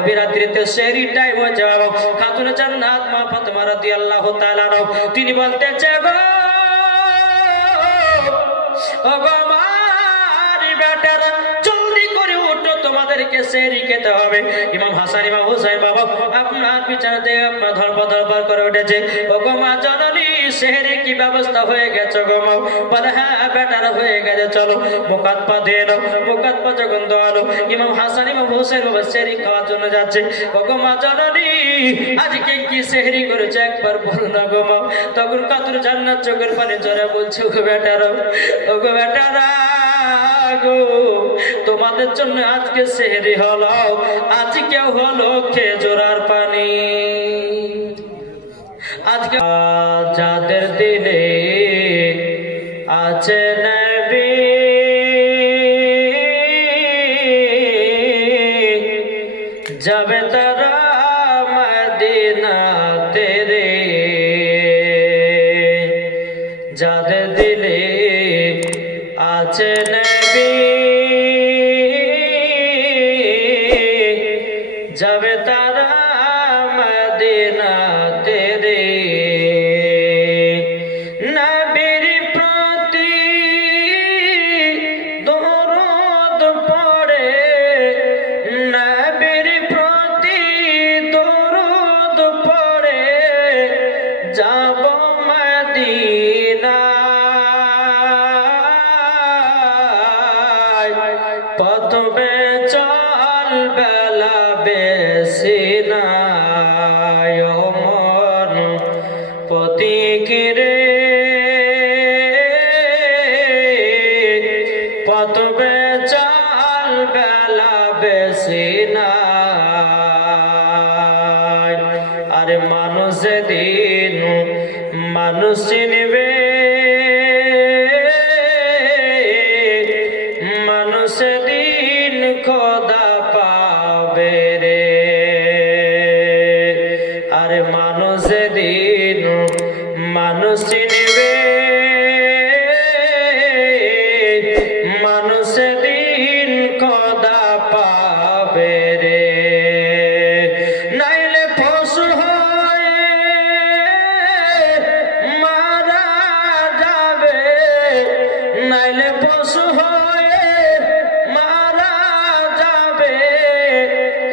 গভীর রাত্রিতে সেহরি টাইম হয়েছে বাবা খাতুনে জান্নাত মা ফাতেমা রাদিয়াল্লাহু তাআলা তিনি বলতেছে গো আমার বেটারা জলদি করে উঠো তোমাদেরকে সেহরি খেতে হবে ইমাম হাসান ইমাম হুসাইন বাবা আপনার বিছানাতে আপনার ধরপড় করে উঠেছে ও গো মা জননী সেহরি কি ব্যবস্থা হয়ে গেছে গো মা বলে হ্যাঁ বেটারা হয়ে গেছে চলো মুখ হাত পা ধুয়ে নাও মুখ হাত পা যখন ধোয়ালো ইমাম হাসান ইমাম হুসাইন বাবা সেহরি খাওয়ার জন্য যাচ্ছে ও গো মা জননী আজকে কি সেহরি করেছে একবার বলো না গো মা তখন কাতুর জান্নাত চোখের পানি ঝরে বলছে ও গো বেটারা গো তোমাদের জন্য আজকে সেহরি হলো আজকে হলো খেজুরার পানি আজকে যাদের দিলে আছে নবী যাবে তারা মদিনাতে রে যাদের দিলে আছে নবী যাবে তারা মদিনাতে রে নবীর প্রতি দরুদ পড়ে নবীর প্রতি দরুদ পড়ে যাব মদিনায় প্রথমে চল বেলা বেশি নাই ও মন প্রতীকেরে প্রথমে চল বেলা বেশি নাই আরে মানুষ দিন মানুষ চিনবে মানুষ দিন খোদা পাবে রে আরে মানুষ দিন মানুষ চিনবে মানুষ দিন খোদা পাবে রে নাইলে পশু হয়ে মারা যাবে নাইলে পশু হয়ে মারা যাবে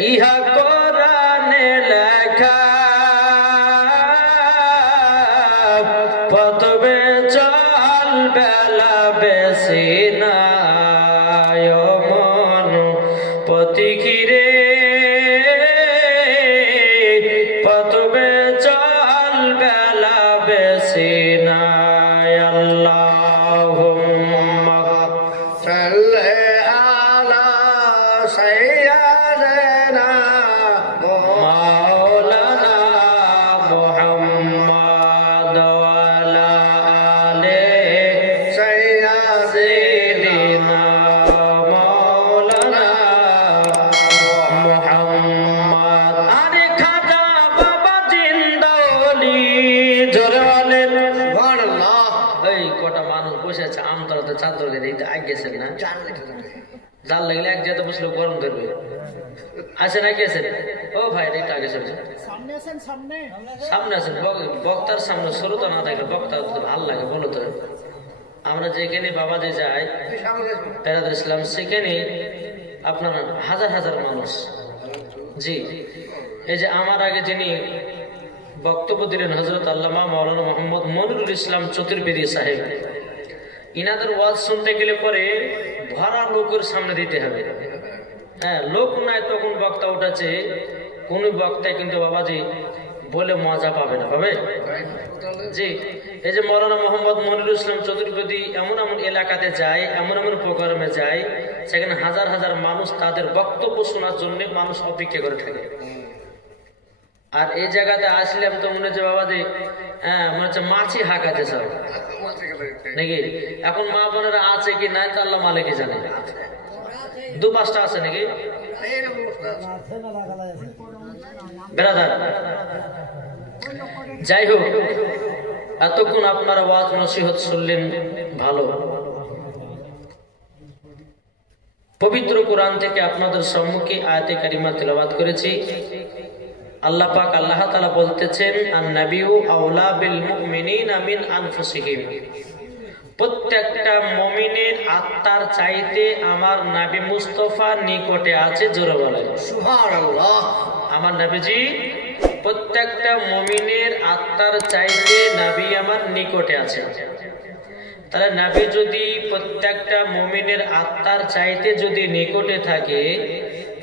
ইহা কোরআনে লেখা প্রথমে চল বেলা বেশি নাই ও মন প্রতীকিরে প্রথমে চল বেলা বেশি নাই আল্লাহুম্মা সাল্লি আলা সাইয়্যিদিনা মাওলানা মুহাম্মদ ওয়া আলা আলি সাইয়্যিদিনা মাওলানা মুহাম্মদ আরে খাজা বাবা জিন্দাওলি জোরে বলেন সুবহানাল্লাহ এই কটা মানুষ বসে আছে আমতলাতে চাদরকে দিতে আগে গেছেন না জান লেখা জাল লাগলে এক জায়গাতে বসলে গরম ধরবে আসেন আগে গেছেন ও ভাই একটু আগে চলছে সামনে আছেন বক্তার সামনে শ্রোতা না থাকলে বক্তা ভালো লাগে বলো তো আমরা যেখানে বাবাজি যাই ফেরাদুল ইসলাম সেখানে আপনার হাজার হাজার মানুষ জি এই যে আমার আগে যিনি বক্তব্য দিলেন হযরত আল্লামা মাওলানা মোহাম্মদ মনিরুল ইসলাম চতুর্বেদী সাহেব ইনাদের ওয়াজ শুনতে গেলে পরে ভরা লোকের সামনে দিতে হবে হ্যাঁ লোক নাই তখন বক্তা উঠাচ্ছে কোন বক্তায় কিন্তু বাবাজি বলে মজা পাবে না পাবে জি এই যে মাওলানা মোহাম্মদ মনিরুল ইসলাম চতুর্বেদী এমন এমন এলাকাতে যায় এমন এমন প্রোগ্রামে যায় সেখানে হাজার হাজার মানুষ তাদের বক্তব্য শোনার জন্য মানুষ অপেক্ষা করে থাকে আর এই জায়গাতে আসলাম তো মনে হচ্ছে বাবাজি হ্যাঁ মনে হচ্ছে মাছি হাঁকাতে সব নাকি এখন মা বোনেরা আছে কি নাই তো আল্লাহ মালিকই জানে দু পাঁচটা আছে নাকি ব্রাদার যাই হোক এতক্ষণ আপনারা ওয়াজ নসিহত শুনলেন ভালো পবিত্র কোরআন থেকে আপনাদের সম্মুখে আয়াতে কারিমা তেলাওয়াত করেছি। আল্লাহ পাক আল্লাহ তাআলা বলতেছেন, আন-নাবিয়্যু আওলা বিল মুমিনিনা মিন আনফুসিহিম, প্রত্যেকটা মুমিনের আত্মার চাইতে আমার নবী মুস্তাফা নিকটে আছে। জোরে বলেন সুবহানাল্লাহ। আমার নবীজি প্রত্যেকটা মুমিনের আত্মার চাইতে নবী আমার নিকটে আছে। তাহলে নবী যদি প্রত্যেকটা মুমিনের আত্মার চাইতে যদি নিকটে থাকে,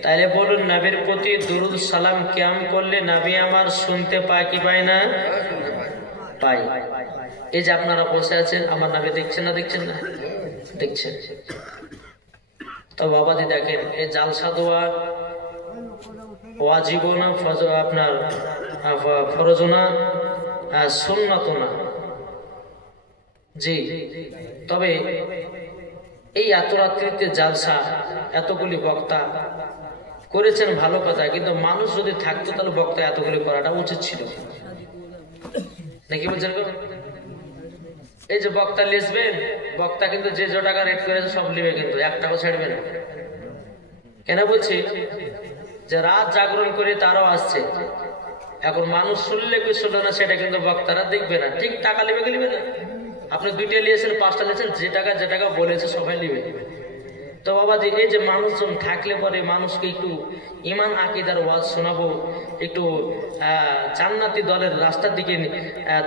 তাহলে বলুন নবীর প্রতি দুরূদ সালাম কিয়াম করলে নবী আমার শুনতে পায় কি পায় না? পাই। এই যে আপনারা বসে আছেন, আমার নবী দেখছেন না? দেখছেন না? দেখছেন। তো বাবাজি দেখেন, এই জালসা দোয়া ওয়াজিব না, আপনার ফরজ না, সুন্নাত না। জি, তবে এই এত রাত্রিতে জালসা, এতগুলি বক্তা করেছেন ভালো কথা, কিন্তু মানুষ যদি থাকতো তাহলে বক্তা এতগুলি করাটা উচিত ছিল নাকি বলছেন? এই যে বক্তা লিখবেন, বক্তা কিন্তু যে টাকা রেট করেছে সব লিবে, কিন্তু এক টাকা ছাড়বে না। কেন বলছি? যে রাত জাগরণ করে তারাও আসছে, এখন মানুষ শুনলে কি শুনলো না সেটা কিন্তু বক্তারা দেখবে না, ঠিক টাকা লিবে কি লিবে না? আপনি 2টা লিয়েছেন, 5টা লিয়েছেন, যে টাকা বলেছে সবাই লিবে। তো বাবাজি, এই যে মানুষজন থাকলে পরে মানুষকে একটু ইমান আকীদার ওয়াজ শোনাবো, একটু জান্নাতি দলের রাস্তার দিকে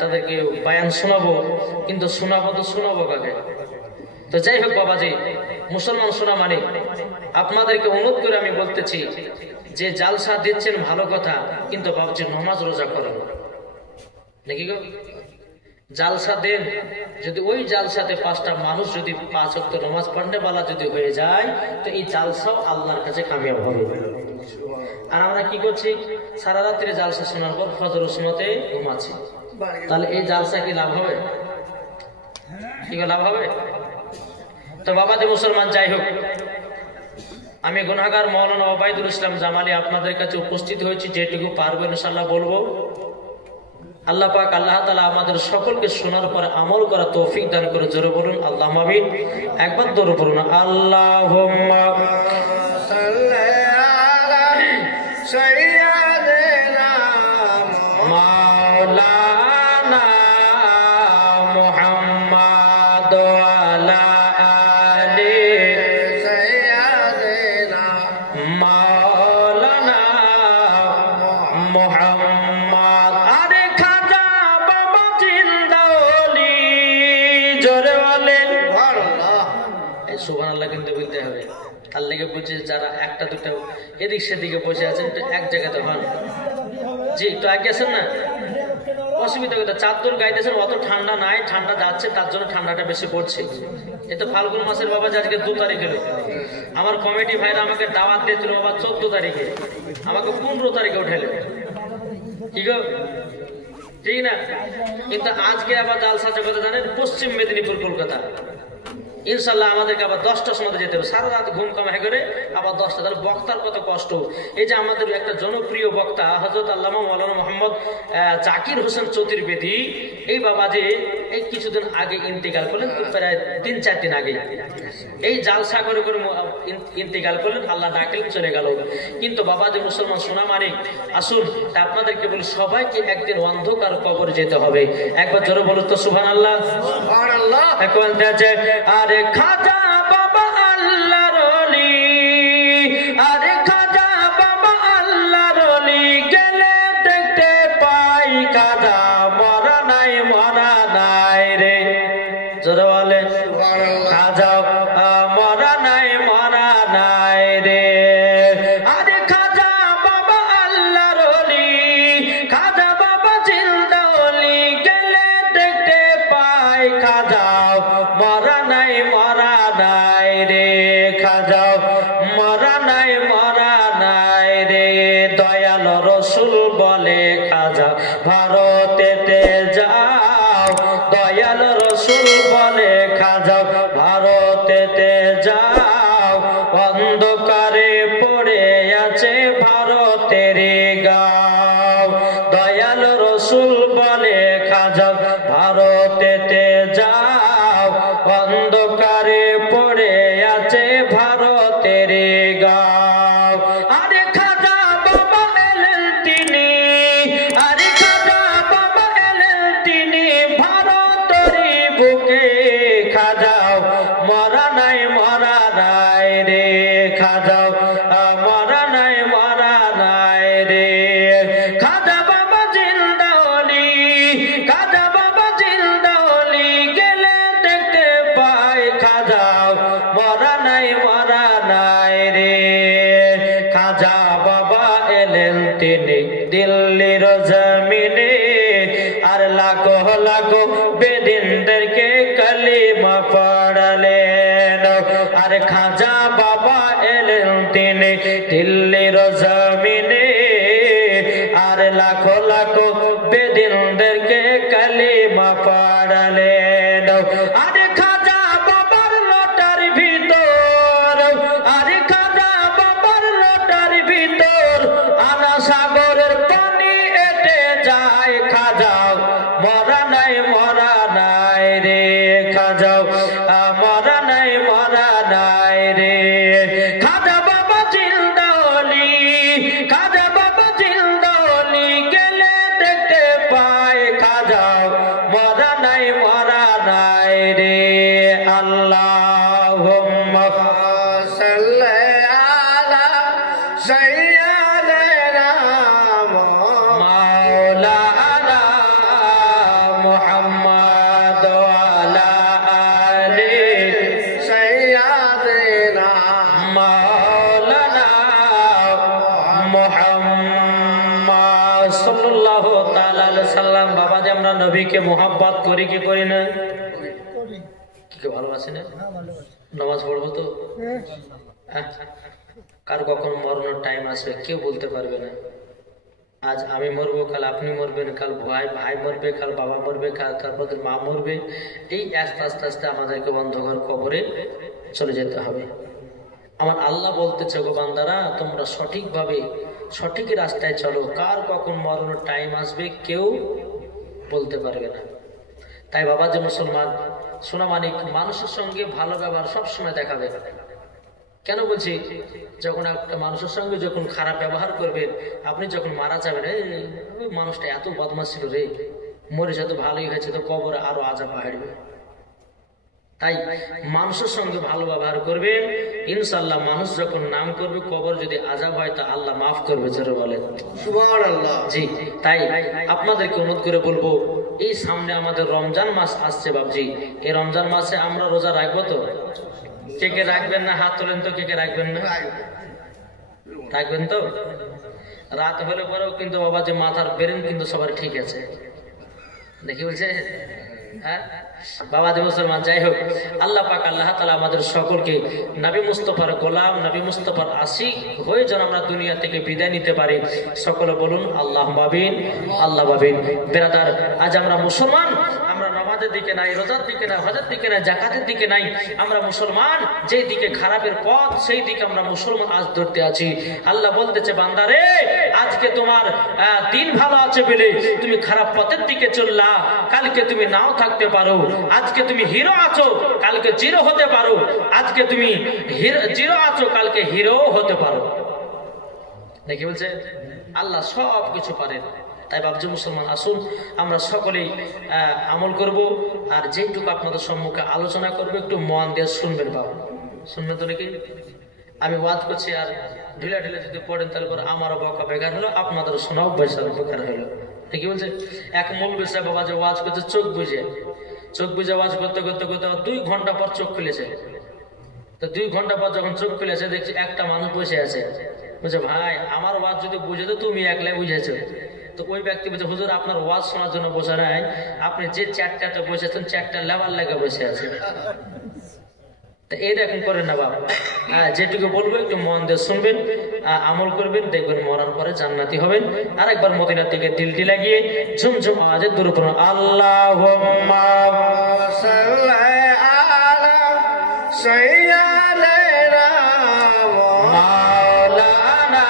তাদেরকে বয়ান শোনাবো, কিন্তু শোনাবো কাকে? তো যাই হোক বাবাজি, মুসলমান শোনা মানে আপনাদেরকে অনুরোধ করে আমি বলতেছি যে জালসা দিচ্ছেন ভালো কথা, কিন্তু বাবাজি নামাজ রোজা করেন নাকি গো? জালসা দেন, যদি ওই জালসাতে 5টা মানুষ যদি 5 ওয়াক্ত নামাজ পড়তে বলা যদি হয়ে যায়, তো এই জালসাও আল্লাহর কাছে কামিয়াব হবে। আর আমরা কি করছি? সারা রাত্রি জালসা শোনার পর ফজর সুন্নতে ঘুমাচ্ছি, তাহলে এই জালসা কি লাভ হবে? কি লাভ হবে? তো বাবাজি মুসলমান, যাই হোক, আমি গুনাহগার মাওলানা ওবায়দুল ইসলাম জামালি আপনাদের কাছে উপস্থিত হয়েছি, যেটুকু পারবো ইনশাআল্লাহ বলবো। আল্লাহ পাক আল্লাহ তাআলা আমাদের সকলকে শোনার পরে আমল করা তৌফিক দান করে। জোরে বলুন আল্লাহুম্মা আমিন। একবার দরুদ পড়ুন, আল্লাহুম্মা সাল্লি আলা সাইয়্যিদিনা মাওলানা মুহাম্মাদ ওয়া আলা আলি সাইয়্যিদিনা মাওলানা মুহাম্মাদ। আরে খাজা বাবা জিন্দাওলি, জোরে বলেন সুবহানাল্লাহ। এই সুবহানাল্লাহ কিন্তু বলতে হবে। তার লেগে বলছে যারা একটা দুটো এদিক সেদিকে বসে আছেন, একটু এক জায়গাতে হন। জি, একটু আগে আছেন না, অসুবিধা কথা। চাদর গাইতেছেন, অত ঠান্ডা নাই, ঠান্ডা যাচ্ছে, তার জন্য ঠান্ডাটা বেশি পড়ছে। এ তো ফাল্গুন মাসের বাবা, আজকে 2 তারিখ হলো। আমার কমিটি ভাইরা আমাকে দাওয়াত দিয়েছিল বাবা 14 তারিখে, আমাকে 15 তারিখে উঠাইলো। কি গো, ঠিক না? কিন্তু আজকে আবার জালসাতে কথা জানেন, পশ্চিম মেদিনীপুর, কলকাতা। ইনশাল্লাহ আমাদেরকে আবার 10টার সময় যেতে হবে, সারা রাত ঘুম কামাই করে আবার 10টা। তাহলে বক্তার কত কষ্ট। এই যে আমাদের একটা জনপ্রিয় বক্তা হযরত আল্লামা মাওলানা মোহাম্মদ জাকির হোসেন চতুর্বেদী, এই বাবা যে এই কিছুদিন আগে ইন্তেকাল করলেন, প্রায় 3-4 দিন আগে। এই জালসা করে ইন্তেকাল করলেন, আল্লাহ ডাকলেন, চলে গেল। কিন্তু বাবা যে মুসলমান সোনা মানিক, আসুন আপনাদেরকে বলি, সবাইকে একদিন অন্ধকার কবর যেতে হবে। একবার জোরে বলুন তো সুবহানাল্লাহ। সুবহানাল্লাহ। এখন দেখে আরে খাজা বাবা আল্লাহর ওলি, আরে খাজা বাবা আল্লাহর ওলি, গেলে দেখতে পাই খাজা মরা নাই রে। জোরে বলেন খাজা মরা নাই রে। আরে খাজা বাবা আল্লাহর ওলি, খাজা বাবা জিন্দা ওলি, গেলে দেখতে পাই খাজা মরা নাই রে। খাজা মরা নাই রে। দয়াল রসুল বলে খাজা ভারতেতে যাও, দয়াল রসুল বলে খাজা ভারতেতে যাও, অন্ধকারে পড়ে আছে ভারতের গাঁও। দয়াল রসুল বলে খাজা ভারতেতে যাও, অন্ধকারে পড়ে আছে ভারতের রে খাজা মরা নাই রে খাজা বাবা জিন্দা হলি খাজা বাবা জিন্দা হলি গেলে দেখতে পাই খাজা মরা নাই রে খাজা বাবা এলেন তিনি দিল্লির জমিনে আর লাখো লাখো বেদিনদেরকে কালিমা পড়ালেন আর খাজা বাবা এলেন তিনি দিল্লির জমিনে আর লাখো লাখো বেদিনদেরকে কালিমা পড়ালেন আরে খাজা বাবার লোটার ভিতর আরে খাজা বাবার লোটার ভিতর আনা সাগরের পানি এটে যায় খাজা মরা নাই রে খাজা মরা নাই রে খাজা বাবা জিন্দা হলি খাজা বাবা জিন্দা হলি গেলে দেখতে পাই খাজা মরা নাই রে আল্লাহুম্মা সাল্লি আলা সাইয়্যিদিনা মাওলানা মুহাম্মদ ওয়ালা আলি সাইয়্যিদিনা মাওলানা মুহাম্মদ সাল্লাল্লাহু তাআলা আলাইহি সাল্লাম। বাবা যে আমরা নবীকে মোহাব্বত করি কি করি না? কি ভালোবাসি না? নামাজ পড়বো তো? কার কখন মরণের টাইম আসবে কেউ বলতে পারবে না। আজ আমি মরবো, কাল আপনি মরবেন, কাল ভাই মরবে, কাল বাবা মরবে, কাল তারপর মা মরবে। এই আস্তে আস্তে আস্তে আমাদেরকে অন্ধকার কবরে চলে যেতে হবে। আমার আল্লাহ বলতেছে, গো বান্দারা তোমরা সঠিকভাবে সঠিক রাস্তায় চলো, কার কখন মরণের টাইম আসবে কেউ বলতে পারবে না। তাই বাবা যে মুসলমান সোনামানিক মানুষের সঙ্গে ভালো ব্যবহার সবসময় দেখাবে। কেন বলছি, যখন একটা মানুষের সঙ্গে যখন খারাপ ব্যবহার করবেন, আপনি যখন মারা যাবেন, ওই মানুষটা এত বদমাশ ছিল রে, মরেছে তো ভালোই হয়েছে, তো কবরে আরো আযাব বাড়বে। তাই মানুষের সঙ্গে ভালো ব্যবহার করবেন, ইনশাআল্লাহ মানুষ যখন নাম করবে কবর যদি আযাব হয় তা আল্লাহ মাফ করবে। জোরে বলেন সুবহানাল্লাহ। জি, তাই আপনাদেরকে অনুরোধ করে বলবো, এই সামনে আমাদের রমজান মাস আসছে বাবজি, এই রমজান মাসে আমরা রোজা রাখবো তো? কে কে রাখবেন না হাত তোলেন তো, কে কে রাখবেন না? রাখবেন তো? রাত হলে পরেও কিন্তু বাবা যে মাথার ব্রেন কিন্তু সবার ঠিক আছে, দেখি বলছে। হ্যাঁ বাবা যে মুসলমান, যাই হোক, আল্লাহ পাক আল্লাহ তাআলা আমাদের সকলকে নবী মুস্তাফার গোলাম, নবী মুস্তাফার আশিক হয়ে যেন আমরা দুনিয়া থেকে বিদায় নিতে পারি। সকলে বলুন আল্লাহুম্মা আমিন, আল্লাহ আমিন। বেরাদার, আজ আমরা মুসলমান, আমরা নামাজের দিকে নাই, রোজার দিকে নাই, হজের দিকে নাই, যাকাতের দিকে নাই, আমরা মুসলমান যেই দিকে খারাপের পথ সেই দিকে আমরা মুসলমান আজ ধরতে আছি। আল্লাহ বলতেছে, বান্দারে আজকে তোমার দিন ভালো আছে বলে তুমি খারাপ পথের দিকে চললা, কালকে তুমি নাও থাকতে পারো। আজকে তুমি হিরো আছো, কালকে জিরো হতে পারো। আজকে তুমি জিরো আছো, কালকে হিরো হতে পারো। দেখি বলছে আল্লাহ সব কিছু পারেন। তাই বাবজি মুসলমান, আসুন আমরা সকলেই আমল করব, আর যেটুকু আপনাদের সম্মুখে আলোচনা করবো একটু মন দিয়ে শুনবেন। বাবা শুনবেন তো নাকি? আমি ওয়াজ করছি আর ঢিলা ঢিলা যদি পড়েন তাহলে পরে আমারও বকা বেকার হলো, আপনাদেরও শোনাও বেকার হলো। ঠিক বলছে? এক মূল বিষয় বাবা যে ওয়াজ করছে চোখ বুঝে ওয়াজ করতে করতে করতে 2 ঘন্টা পর চোখ খুলেছে। তো 2 ঘন্টা পর যখন চোখ খুলেছে দেখছি একটা মানুষ বসে আছে। বলছে, ভাই আমার ওয়াজ যদি বুঝে তো তুমি একলাই বুঝেছো। তো ওই ব্যক্তি বলছে, হুজুর আপনার ওয়াজ শোনার জন্য বসে নাই, আপনি যে চেয়ারটাতে বসেছেন চেয়ারটা লেবার লেগে বসে আছেন। তা এইরকম করেন না বাবা। যেটুকু বলবো একটু মন দিয়ে শুনবেন, আমল করবেন, দেখবেন মরার পরে জান্নাতি হবেন। আর একবার মদিনার দিকে দিলটি লাগিয়ে ঝুমঝুম আওয়াজে দূর করুন, আল্লাহুম্মা সাল্লি আলা সাইয়্যিদিনা মাওলানা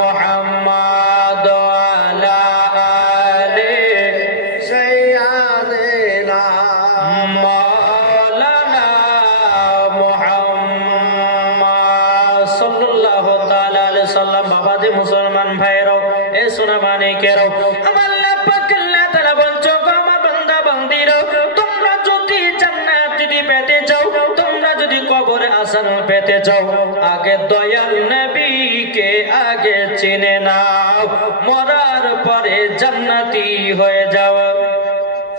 মুহাম্মদ ওয়ালা আলি সাইয়্যিদিনা মাওলানা মুহাম্মদ সাল্লাল্লাহু তাআলা আলাইহি সাল্লাম। বাবা যে মুসলমান ভাইরাও, এ সোনা মানিকেরাও, আমার আল্লাহ পাক আল্লাহ তাআলা বলছো, আমার বান্দা বান্দিরা, তোমরা যদি জান্নাত যদি পেতে চাও, তোমরা যদি কবরে হাসান পেতে চাও আগে দয়াল নবীকে আগে চিনে নাও মরার পরে জান্নাতি হয়ে যাও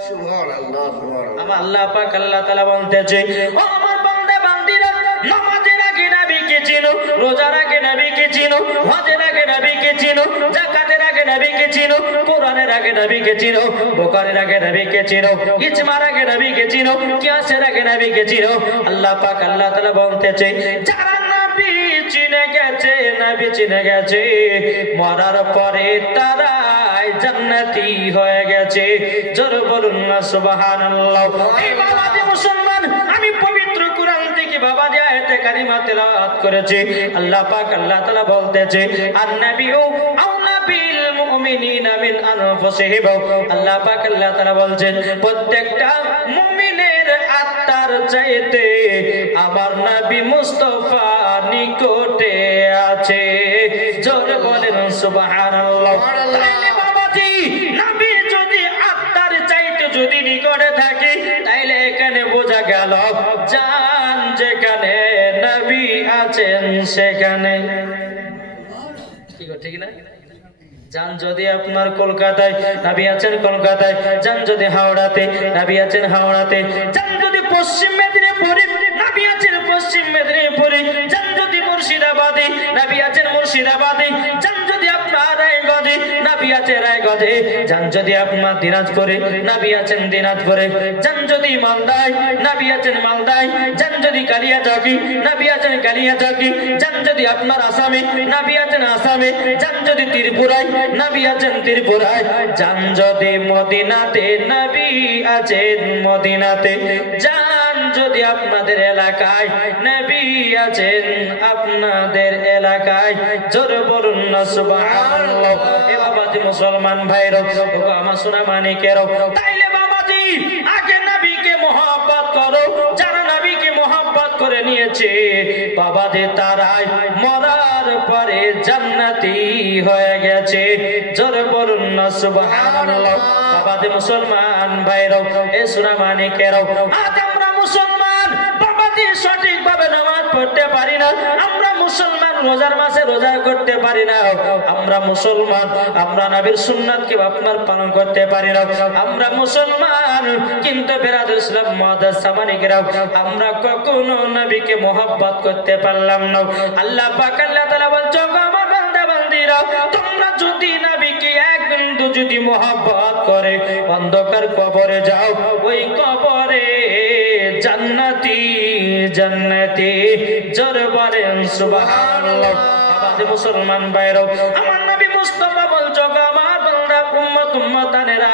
সুবহানাল্লাহ সুবহানাল্লাহ আমার আল্লাহ পাক আল্লাহ তাআলা বলতেছে ও আমার বান্দা বান্দীরা নামাজের আগে নবীকে চিনো রোজার আগে নবীকে চিনো হজের আগে নবীকে চিনো যাকাতের আগে নবীকে চিনো কোরআনের আগে নবীকে চিনো বুখারীর আগে নবীকে চিনো ইজমার আগে নবীকে চিনো কিয়াসের আগে নবীকে চিনো আল্লাহ পাক আল্লাহ তাআলা বলতেছে যারা নবী চিনে গেছে মরার পরে তারাই জান্নাতি হয়ে গেছে জোরে বলুন না সুবহানাল্লাহ এই বাবাজি মুসলমান আমি পবিত্র কোরআন থেকে বাবাজি আয়াতে কারিমা তেলাওয়াত করেছি আল্লাহ পাক আল্লাহ তাআলা বলতেছে আন-নাবিয়্যু আওলা বিল মুমিনিনা মিন আনফুসিহিম আল্লাহ পাক আল্লাহ তাআলা বলছেন প্রত্যেকটা মুমিনের আত্মার চাইতে আমার নবী মুস্তাফা নিকটে আছে জোরে বলেন সুবহানাল্লাহ তাইলে বাবাজি নবী যদি আত্মার চাইতে যদি নিকটে থাকে তাইলে এখানে বোঝা গেল জান যেখানে নবী আছেন সেখানে ঠিক না জান যদি আপনার কলকাতায় নবী আছেন কলকাতায় জান যদি হাওড়াতে নবী আছেন হাওড়াতে জান যদি পশ্চিম মেদিনীপুরে নবী আছেন পশ্চিম মেদিনীপুরে জান যদি মুর্শিদাবাদে নবী আছেন মুর্শিদাবাদে জান যদি আপনার রায়গঞ্জে নবী আছে রায়গঞ্জে জান যদি আপনার দিনাজপুরে নবী আছেন দিনাজপুরে জান যদি মালদায় নবী আছেন মালদায় জান যদি কালিয়াচকে নবী আছেন কালিয়াচকে জান যদি আপনার আসামে নবী আছেন আসামে জান যদি ত্রিপুরায় নবী আছেন ত্রিপুরায় জান যদি মদিনাতে নবী আছেন মদিনাতে জান যদি আপনাদের এলাকায় নবী আছেন আপনাদের এলাকায় জোরে বলুন না সুবহানাল্লাহ এ বাবাজি মুসলমান ভাইরা ওগো আমার সোনা মানিকেরা তাইলে বাবাজি আগে নবীকে মহব্বত করো যারা নবীকে মহব্বত করে নিয়েছে বাবাজি তারাই মরার পরে জান্নাতি হয়ে গেছে জোরে বলুন না সুবহানাল্লাহ বাবাজি মুসলমান ভাইরা এ সোনা মানিকেরা আজ আমরা মুসলমান বাবাজি সঠিকভাবে নামাজ পড়তে পারি না আমরা মুসলমান রোজার মাসে রোজা করতে পারি না আমরা মুসলমান আমরা নবীর সুন্নাতকে আপনার পালন করতে পারি না আমরা মুসলমান কিন্তু বিরাদুল ইসলাম মুআদ্দাস সামানিকেরা আমরা কখনো নবীকে মহব্বত করতে পারলাম না আল্লাহ পাক আল্লাহ তাআলা বলছে আমার বান্দা বান্দীরা তোমরা যদি নবীকে এক বিন্দু যদি মহব্বত করে অন্ধকার কবরে যাও ওই কবরে জান্নাতি জান্নাতি জোরে বলেন সুবহানাল্লাহ বাবাজি মুসলমান ভাইরা আমার নবী মুস্তাফা বলছো আমার বান্দা উম্মত উম্মতানেরা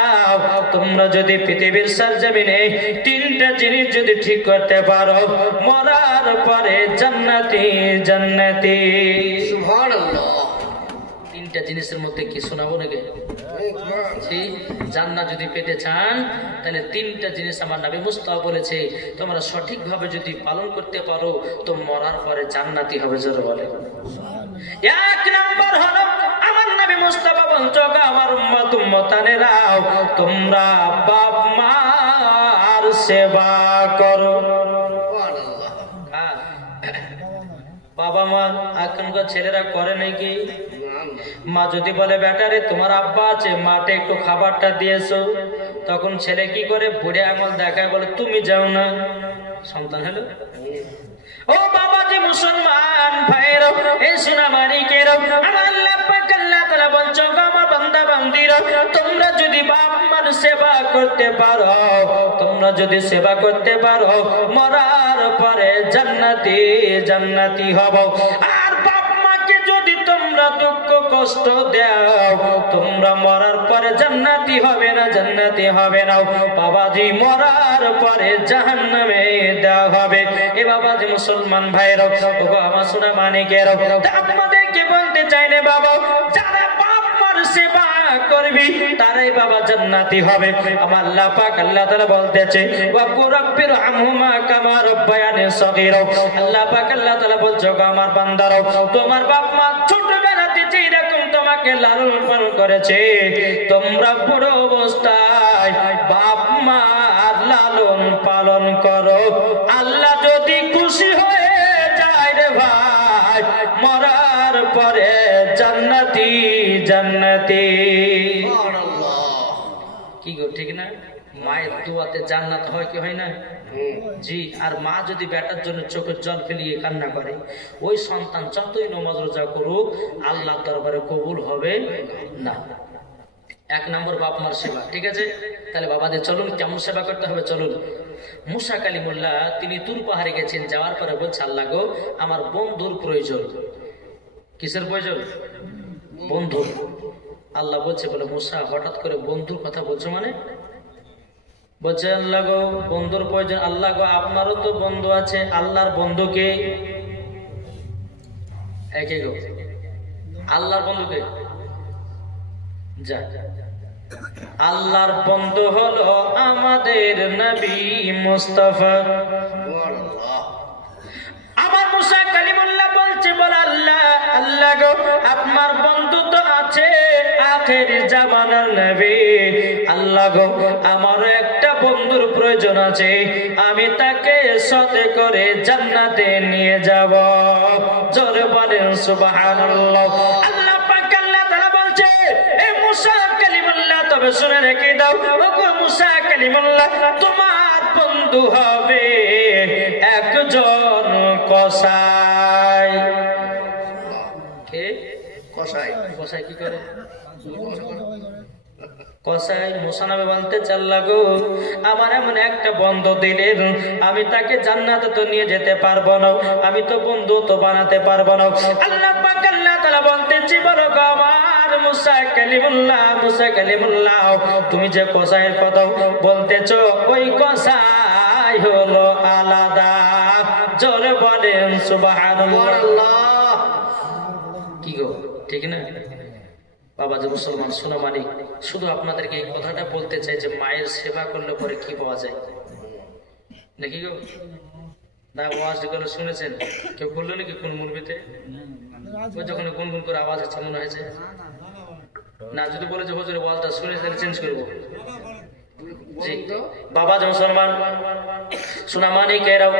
তোমরা যদি পৃথিবীর সরজমিনে তিনটা জিনিস যদি ঠিক করতে পারো মরার পরে জান্নাতি জান্নাতি সুবহানাল্লাহ তিনটা জিনিসের মধ্যে কি শোনাবো নাকি জান্নাত যদি পেতে চান তাহলে তিনটা জিনিস আমার নবী মুস্তাফা বলেছে তোমরা সঠিকভাবে যদি পালন করতে পারো তো মরার পরে জান্নাতি হবে জোরে বলে এক নাম্বার হলো আমার নবী মুস্তাফা বলছো আমার উম্মত উম্মতানেরা তোমরা বাপ মার সেবা করো বাবা মা এখনকার ছেলেরা করে নাকি মা যদি বলে বেটারে তোমার আব্বা আছে মাঠে একটু খাবারটা দিয়েছো তখন ছেলে কি করে বুড়ে আঙুল দেখায় বলে তুমি যাও না সন্তান হলো ও বাবাজি মুসলমান ভাইরা এই সোনা মানিকেরা আমার আল্লাহ পাক আল্লাহ তাআলা বলছো আমার বান্দা বান্দীরা তোমরা যদি বাপ মার সেবা করতে পারো তোমরা যদি সেবা করতে পারো মরার পরে জান্নাতি জান্নাতি হবো আর বাপ মাকে যদি তোমরা দুঃখ কষ্ট দাও তোমরা মরার পরে জান্নাতি হবে না জান্নাতি হবে না বাবাজি মরার পরে জাহান্নামে দেওয়া হবে এ বাবাজি মুসলমান ভাইরা ওগো আমার সোনা মানিকেরা আপনাদেরকে বলতে চাই না বাবা যারা বাপ মার সেবা করবি তারাই বাবা জান্নাতি হবে আমার আল্লাহ পাক আল্লাহ তাআলা বলতেছে ওয়া কুরাব্বির আমহুমা কামা রাব্বায়ানি সগীরা আল্লাহ পাক আল্লাহ তাআলা বলছো আমার বান্দারা তোমার বাপ মা ছোটবেলাতে যেরকম তোমাকে লালন পালন করেছে তোমরা বুড়ো অবস্থায় বাপ মার লালন পালন করো আল্লাহ যদি খুশি হয়ে পরে জান্নাতি জান্নাতি। কি গো ঠিক না? মায়ের দোয়াতে জান্নাত হয় কি হয় না? জি। আর মা যদি বেটার জন্য চোখের জল ফেলিয়ে কান্না করে, ওই সন্তান যতই নামাজ রোজা করুক আল্লাহর দরবারে কবুল হবে না। এক নম্বর বাপ মার সেবা। ঠিক আছে, তাহলে বাবাদের চলুন কেমন সেবা করতে হবে চলুন। মুসা কালিমুল্লাহ তিনি তুর পাহাড়ে গেছেন, যাওয়ার পরে বলছে আল্লাহ গো আমার বন্ধুর প্রয়োজন। কিসের প্রয়োজন? বন্ধু। আল্লাহ বলছে বলে মুসা হঠাৎ করে বন্ধুর কথা বলছো মানে? বলছে আল্লাহ গো বন্ধুর প্রয়োজন। আল্লাহ গো আপনারও তো বন্ধু আছে, আল্লাহর বন্ধুকে একে গো আল্লাহর বন্ধুকে যা আল্লাহর বন্ধু হলো আমাদের নবী মুস্তাফা। আমার মুসা কালিমুল্লাহ বলছে বল আল্লাহ আল্লাহ গো আপনার বন্ধু তো আছে আখের জামানার নবী। আল্লাহ গো আমার একটা বন্ধুর প্রয়োজন আছে, আমি তাকে সাথে করে জান্নাতে নিয়ে যাব। জোরে বলেন সুবহানাল্লাহ। আল্লাহ পাক আল্লাহ তাআলা বলছে এ মুসা কালিমুল্লাহ তবে শুনে রেখে দাও, ওগো মুসা কালিমুল্লাহ তোমার বন্ধু হবে একজন কসাই। কে? কসাই। কসাই কি করে? কসাই মুসা নবী বলতে আল্লাহ গো আমার এমন একটা বন্ধু দিলেন, আমি তাকে জান্নাতে তো নিয়ে যেতে পারবো না, আমি তো বন্ধু তো বানাতে পারবো না। আল্লাহ পাক আল্লাহ তাআলা বলতেছি বলো গো আমার মুসা কালিমুল্লাহ, মুসা কালিমুল্লাহ তুমি যে কসাইয়ের কথা বলতেছো ওই কসাই হলো আলাদা। জোরে বলেন সুবহানাল্লাহ। কি গো ঠিক না? বাবা যে মুসলমান শোনো মালিক, শুধু আপনাদেরকে এই কথাটা বলতে চাই যে মায়ের সেবা করলে পরে কি পাওয়া যায় নাকি গো? না ওয়াজ যেগুলো শুনেছেন কেউ করলো নাকি কোন মুরবিতে? ওই যখন গুনগুন করে আওয়াজ হচ্ছে মনে হয়েছে না? যদি বলে যে হুজুর ওয়াজটা শুনে তাহলে চেঞ্জ করবো। জি বাবা যে মুসলমান শোনা মানিকেরাও,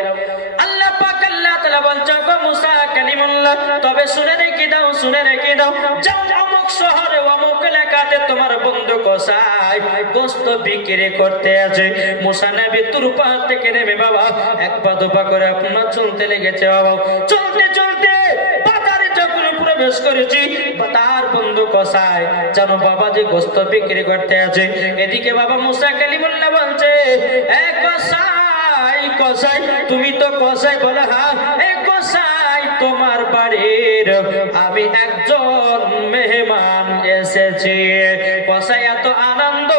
আল্লাহ পাক আল্লাহ তাআলা বলছে গো মুসা কালিমুল্লাহ তবে শুনে রেখে দাও, শুনে রেখে দাও, যাও অমুক শহরে অমুক এলাকাতে তোমার বন্ধু কসাই গোশত বিক্রি করতে আছে। মুসা নবী তুর পাহাড় থেকে নেমে বাবা এক পা দুপা করে আপনার চলতে লেগেছে। বাবা চলতে চলতে বাজারে যখন প্রবেশ করেছি তার বন্ধু কসাই জানো বাবা যে গোশত বিক্রি করতে আছে। এদিকে বাবা মুসা কালিমুল্লাহ বলছে এ কসাই কসাই তুমি তো কসাই? বলে হ্যাঁ। এ কসাই তোমার বাড়ির আমি একজন মেহমান এসেছি। কসাই এত আনন্দ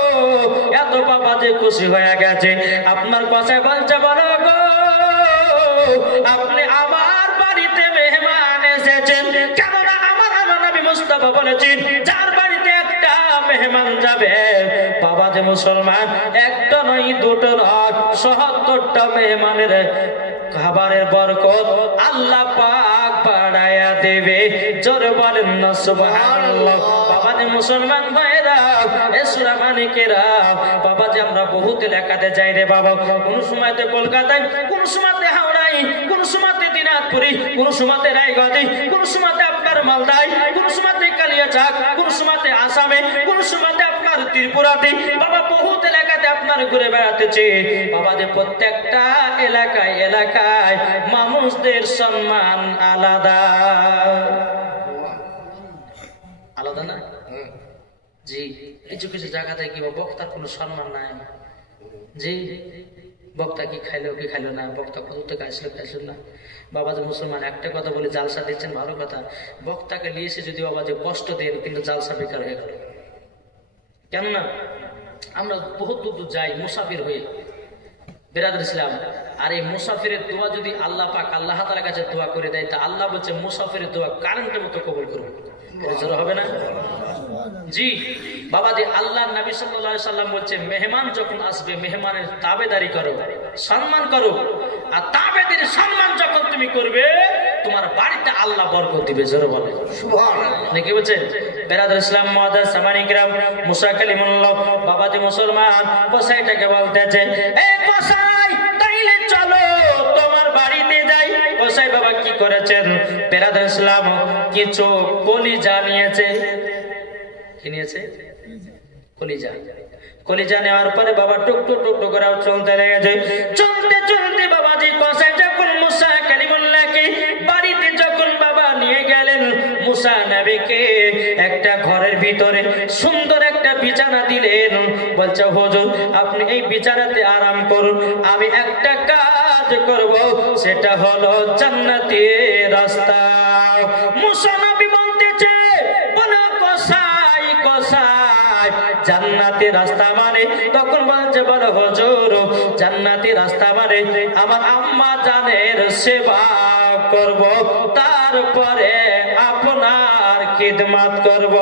এত বাবা যে খুশি হয়ে গেছে। আপনার কসাই বলছে বলো গো আপনি আমার বাড়িতে মেহমান এসেছেন, কেননা আমার নবী মুস্তাফা বলেছেন যার বাড়িতে একটা মেহমান যাবে বাবা যে মুসলমান একটা নয় দুটো নয় ৭৭টা মেহমানের খাবারের বরকত আল্লাহ পাক বাড়ায়া দেবে। জোরে বলেন না সুবহানাল্লাহ। বাবা যে মুসলমান ভাইরা এ সূরা মানিকেরা বাবা যে আমরা বহুত এলাকাতে যাই রে বাবা, কোন সময়তে কলকাতায়, কোন সময়তে হাওড়ায়, কোন সময়তে দিনাজপুরে, কোন সময়তে রায়গঞ্জে, কোন সময়তে আপনার মালদায়, কোন সময়তে কালিয়াচক, কোন সময়তে আসামে, কোন সময়তে আপনার ত্রিপুরাতে বাবা বহুত এলাকাতে আপনার ঘুরে বেড়াতেছে বাবা যে প্রত্যেকটা এলাকায় এলাকায় মানুষদের সম্মান আলাদা আলাদা না? জি কিছু কিছু জায়গাতে কি বক্তার কোনো সম্মান নাই। জি বক্তা কি খাইলো কি খাইলো না, বক্তা কত থেকে আসলো খাইছিল না। বাবা যে মুসলমান একটা কথা বলে জালসা দিচ্ছেন ভালো কথা, বক্তাকে নিয়েছে যদি বাবা যে কষ্ট দেন কিন্তু জালসা বেকার হয়ে গেল। কেননা আমরা বহুত দূর দূর যাই মুসাফির হয়ে বেরাদুল ইসলাম, আর এই মুসাফিরের দোয়া যদি আল্লাহ পাক আল্লাহ তাআলার কাছে দোয়া করে দেয় তা আল্লাহ বলছে মুসাফিরের দোয়া কারেন্টের মতো কবুল করবে। জোর হবে না? জি বাবা যে আল্লাহ নবী সাল্লাল্লাহু আলাইহি সাল্লাম বলছে মেহমান যখন আসবে মেহমানের তাবেদারি করো, সম্মান করো, আর তাবেদারি সম্মান যখন তুমি করবে তোমার বাড়িতে আল্লাহ বরকত দিবে। জোরে বলে সুবহানাল্লাহ। নাকি বলছেন বেরাদুল ইসলাম মুআদ্দাস সামানি کرام মুসা কালিমুল্লাহ বাবা যে মুসলমান কসাইটাকে বলতেছে এ কসাই তাইলে চলো তোমার বাড়িতে যাই। কসাই বাবা কি করেছেন। বেরাদার ইসলাম কিছু কলিজা নিয়েছে। কি নিয়েছে? কলিজা। কলিজা নেওয়ার পরে বাবা টুকটুক টুকটুক করে চলতে লেগেছে। চলতে চলতে বাবাজি কসাই যখন মুসা কালিমুল্লাহকে বাড়িতে যখন বাবা নিয়ে গেলেন, মুসা নবীকে একটা ঘরের ভিতরে সুন্দর একটা বিছানা দিলেন। বলছে হুজুর আপনি এই বিছানাতে আরাম করুন, আমি একটা কাজ করব, সেটা হলো জান্নাতের রাস্তা। মুসা নবী বলতেছে, বলো কসাই কসাই জান্নাতের রাস্তা মানে? তখন বলছে বলো হুজুর জান্নাতের রাস্তা মানে আমার আম্মা জানের সেবা করব, তারপরে আপনার খিদমত করব।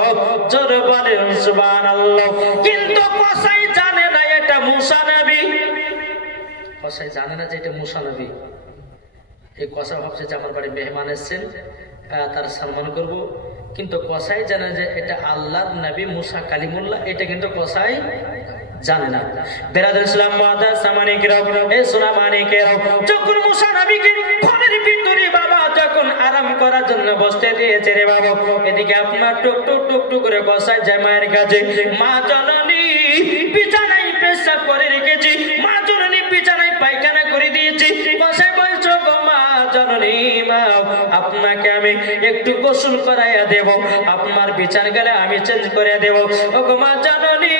জোরে বলেন সুবহানাল্লাহ। কিন্তু কসাই জানে না এটা মুসা নবী। কসাই জানে না যে এটা মুসা নবী। এই কসা ভাবছে যে আমার বাড়ি মেহমান এসেছেন, তার সম্মান করব। কিন্তু কসাই জানে যে এটা আল্লাহর নবী মুসা কালিমুল্লাহ, এটা কিন্তু কসাই জানে না। বেরাদার ইসলাম মুআদ্দাস সামানিকেরাও, এ সোনা মানিকেরাও, যখন মুসা নবীকে ঘরের ভিতরে বাবা যখন আরাম করার জন্য বসতে দিয়েছে রে বাবা, এদিকে আপনার টুক টুক টুক টুক করে কসাই যায় মায়ের কাছে। মা জননী বিছানায় পেশাব করে রেখেছি, মা জননী বিছানায় পায়খানা করে দিয়েছি। কসাই বলছো গো মা জননী, মা আপনাকে আমি একটু গোসল করাইয়া দেব, আপনার বিছান গেলে আমি চেঞ্জ করে দেব। ও গো মা জননী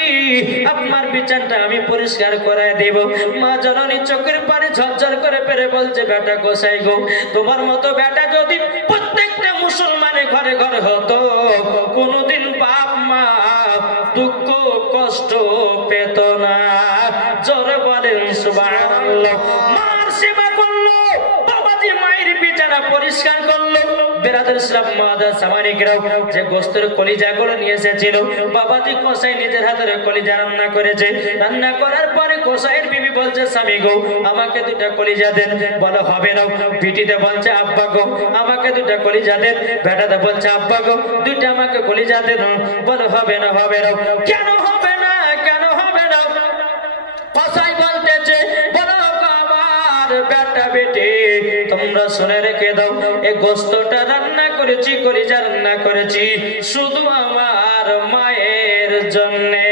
আপনার বিছানটা আমি পরিষ্কার করাই দেব। মা জননী চোখের পানি ঝরঝর করে পেরে বলছে, বেটা গোসাই গো, তোমার মতো বেটা যদি প্রত্যেকটা মুসলমানের ঘরে ঘরে হতো, কোনদিন বাপ মা দুঃখ কষ্ট পেত না। জোরে বলেন সুবহানাল্লাহ। মার সেবা করলো, বাবাজি মায়ের বিছানা পরিষ্কার করলো। বেরাদার ইসলাম মুআদ্দাস সামানিকেরাও, যে গোস্তের কলিজাগুলো নিয়ে এসেছিল বাবাজি কসাই নিজের হাতে কলিজা রান্না করেছে। রান্না করার পরে কসাইয়ের বিবি বলছে, স্বামী গো আমাকে দুটা কলিজা দেন। বলে হবে না। বিটিতে বলছে, আব্বা গো আমাকে দুটা কলিজা দেন। বেটাতে বলছে, আব্বা গো দুইটা আমাকে কলিজা দেন। বলে হবে না হবে না। কেন হবে না, কেন হবে না? কসাই বলতেছে, বলো আমার বেটা বেটি তোমরা শুনে রেখে দাও, এই গোস্তটা রান্না করেছি, কলিজা রান্না করেছি শুধু আমার মায়ের জন্যে।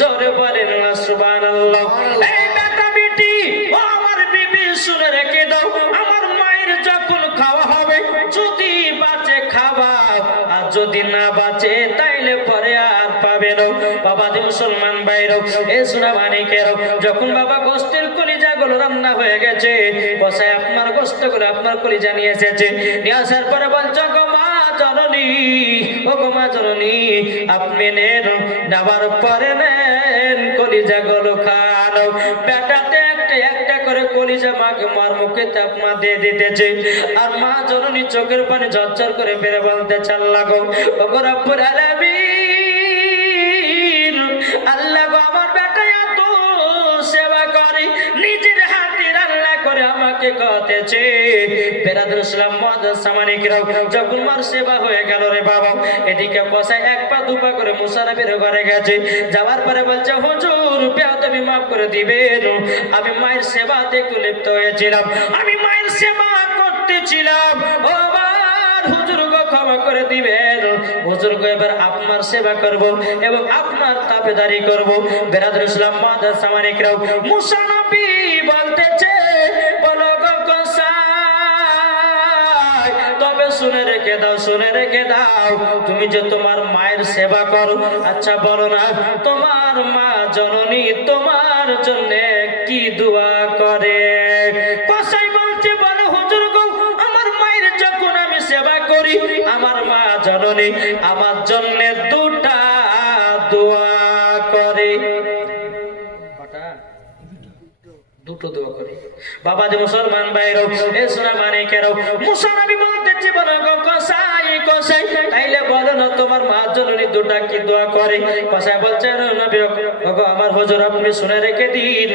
জোরে বলেন না সুবহানাল্লাহ। এই বেটা বেটি ও আমার বিবি শুনে রেখে দাও, আমার মায়ের যখন খাওয়া হবে, যদি বাঁচে খাওয়া, আর যদি না বাঁচে তাইলে পরে আর পাবে না। বাবা দি মুসলমান ভাইরাও, এ সোনা মানিকেরাও, যখন বাবা গোস্তের কলিজাগুলো রান্না হয়ে গেছে, কসাই আপনার গোস্তগুলো আপনার কলিজা নিয়ে এসেছে। নিয়ে আসার পরে বলছো গো মা জননী, ও গো মা জননী আপনি নেন, নেবার পরে নেন কলিজাগুলো খান। বেটাতে একটা একটা করে কলিজা মাকে মার মুখে তাপমা দিয়ে দিতেছে। আর মা জননী চোখের পানি ঝরঝর করে বেড়ে বলতে চাল লাগো, ও গো রব্বুল আলামিন, আল্লাহ গো আমার বেটা এত সেবা করে, নিজের হাতে রান্না করে আমাকে খাওয়াতেছে। বেরাদার ইসলাম মুআদ্দাস সামানিকেরাও, যখন মার সেবা হয়ে গেল রে বাবা, এদিকে কসাই এক পা দুপা করে মুসা নবীর ঘরে গেছে। যাওয়ার পরে বলছে, হুজুর বেয়াদবি মাফ করে দিবেন, আমি মায়ের সেবাতে একটু লিপ্ত হয়েছিলাম, আমি মায়ের সেবা করতেছিলাম, ও আমার হুজুর গো ক্ষমা করে দিবেন। হুজুর গো এবার আপনার সেবা করব এবং আপনার তাবেদারি করব। বেরাদার ইসলাম মুআদ্দাস সামানিকেরাও, মুসা নবী বলতেছে, বলো গো কসাই, তবে শুনে রেখে দাও, শুনে রেখে দাও, তুমি যে তোমার মায়ের সেবা করো, আচ্ছা বলো না তোমার মা জননী তোমার জন্য কি দোয়া করে? কসাই বলছে, বলো হুজুর গো আমার মায়ের যখন আমি সেবা করি, আমার মা জননী আমার জন্য দুটা দোয়া করে। দুটো দোয়া করে। বাবা যে মুসলমান ভাইরাও, এ সোনা মানিকেরাও, মুসা নবী বলতেছে, বলো গো কসাই, কসাই তাইলে বলো না তোমার মা জননী দুটা কি দোয়া করে? কসাই বলছে, নবী ওগো আমার হুজুর আপনি শুনে রেখে দিন,